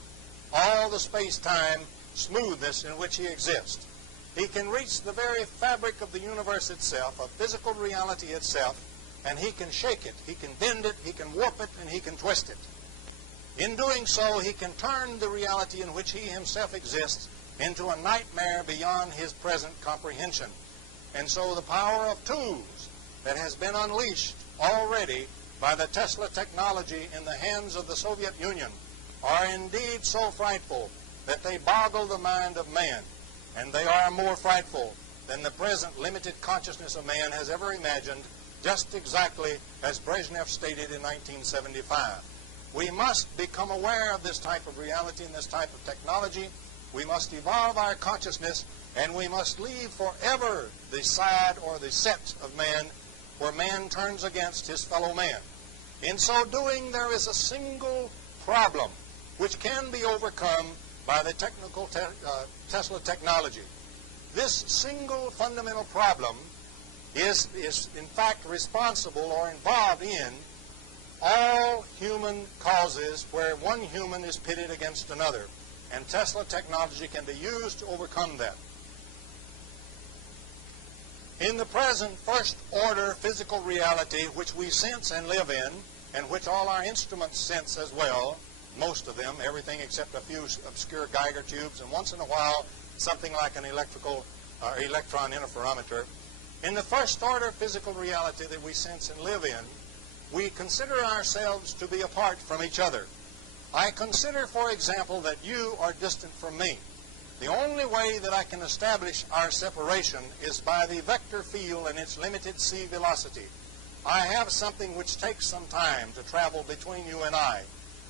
all the space-time smoothness in which he exists. He can reach the very fabric of the universe itself, of physical reality itself, and he can shake it, he can bend it, he can warp it, and he can twist it. In doing so, he can turn the reality in which he himself exists into a nightmare beyond his present comprehension. And so the power of tools that has been unleashed already by the Tesla technology in the hands of the Soviet Union are indeed so frightful that they boggle the mind of man. And they are more frightful than the present limited consciousness of man has ever imagined, just exactly as Brezhnev stated in 1975. We must become aware of this type of reality and this type of technology. We must evolve our consciousness, and we must leave forever the side or the set of man where man turns against his fellow man. In so doing, there is a single problem which can be overcome by the technical Tesla technology. This single fundamental problem is in fact responsible or involved in all human causes where one human is pitted against another. And Tesla technology can be used to overcome that. In the present first-order physical reality which we sense and live in, and which all our instruments sense as well, most of them, everything except a few obscure Geiger tubes, and once in a while something like an electron interferometer. In the first-order physical reality that we sense and live in, we consider ourselves to be apart from each other. I consider, for example, that you are distant from me. The only way that I can establish our separation is by the vector field and its limited c velocity. I have something which takes some time to travel between you and I.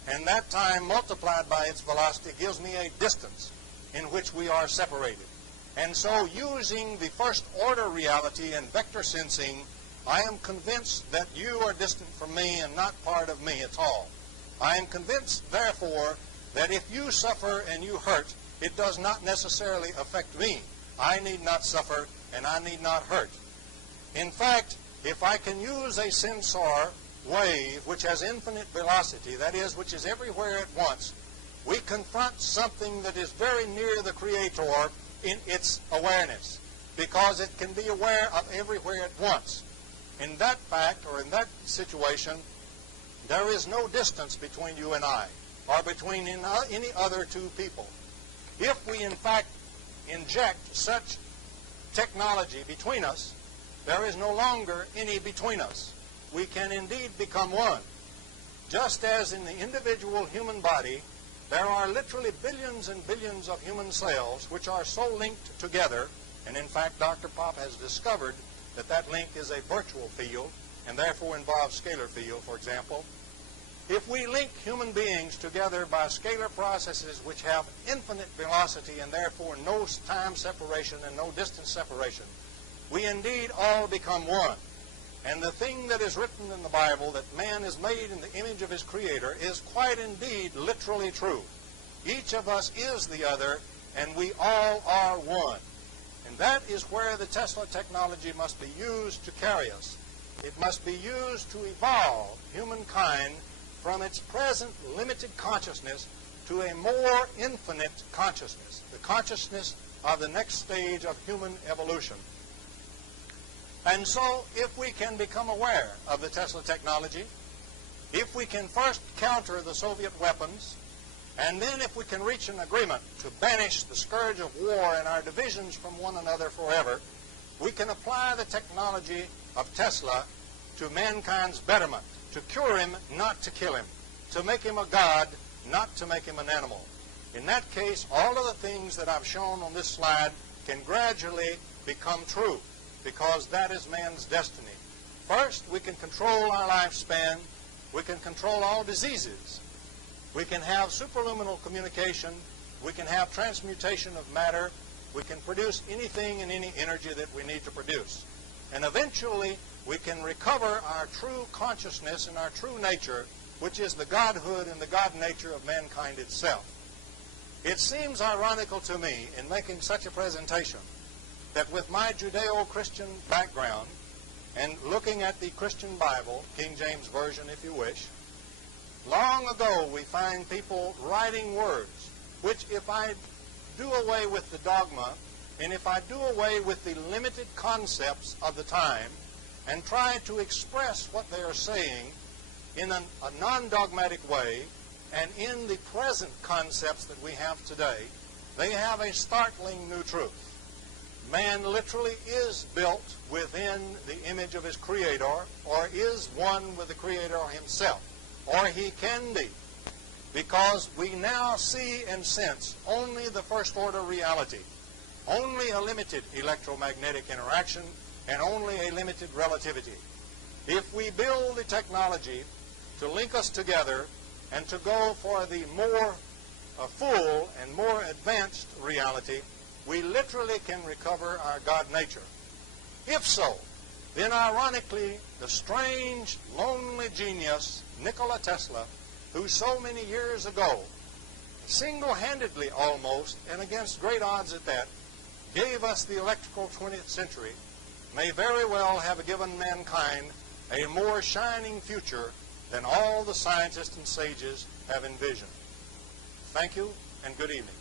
And that time multiplied by its velocity gives me a distance in which we are separated. And so using the first order reality and vector sensing, I am convinced that you are distant from me and not part of me at all. I am convinced, therefore, that if you suffer and you hurt, it does not necessarily affect me. I need not suffer and I need not hurt. In fact, if I can use a sensor wave which has infinite velocity, that is, which is everywhere at once, we confront something that is very near the Creator in its awareness, because it can be aware of everywhere at once. In that fact, or in that situation, there is no distance between you and I, or between any other two people. If we, in fact, inject such technology between us, there is no longer any between us. We can indeed become one. Just as in the individual human body, there are literally billions and billions of human cells which are so linked together, and in fact Dr. Pop has discovered that that link is a virtual field and therefore involves scalar field, for example. If we link human beings together by scalar processes which have infinite velocity and therefore no time separation and no distance separation, we indeed all become one. And the thing that is written in the Bible, that man is made in the image of his Creator, is quite indeed literally true. Each of us is the other, and we all are one. And that is where the Tesla technology must be used to carry us. It must be used to evolve humankind from its present limited consciousness to a more infinite consciousness, the consciousness of the next stage of human evolution. And so, if we can become aware of the Tesla technology, if we can first counter the Soviet weapons, and then if we can reach an agreement to banish the scourge of war and our divisions from one another forever, we can apply the technology of Tesla to mankind's betterment, to cure him, not to kill him, to make him a god, not to make him an animal. In that case, all of the things that I've shown on this slide can gradually become true, because that is man's destiny. First, we can control our lifespan. We can control all diseases. We can have superluminal communication. We can have transmutation of matter. We can produce anything and any energy that we need to produce. And eventually, we can recover our true consciousness and our true nature, which is the godhood and the God nature of mankind itself. It seems ironical to me in making such a presentation that with my Judeo-Christian background and looking at the Christian Bible, King James Version if you wish, long ago we find people writing words which, if I do away with the dogma and if I do away with the limited concepts of the time and try to express what they are saying in a non-dogmatic way and in the present concepts that we have today, they have a startling new truth. Man literally is built within the image of his Creator, or is one with the Creator himself, or he can be, because we now see and sense only the first order reality, only a limited electromagnetic interaction, and only a limited relativity. If we build the technology to link us together and to go for the more full and more advanced reality, we literally can recover our God nature. If so, then ironically, the strange, lonely genius, Nikola Tesla, who so many years ago, single-handedly almost, and against great odds at that, gave us the electrical 20th century, may very well have given mankind a more shining future than all the scientists and sages have envisioned. Thank you, and good evening.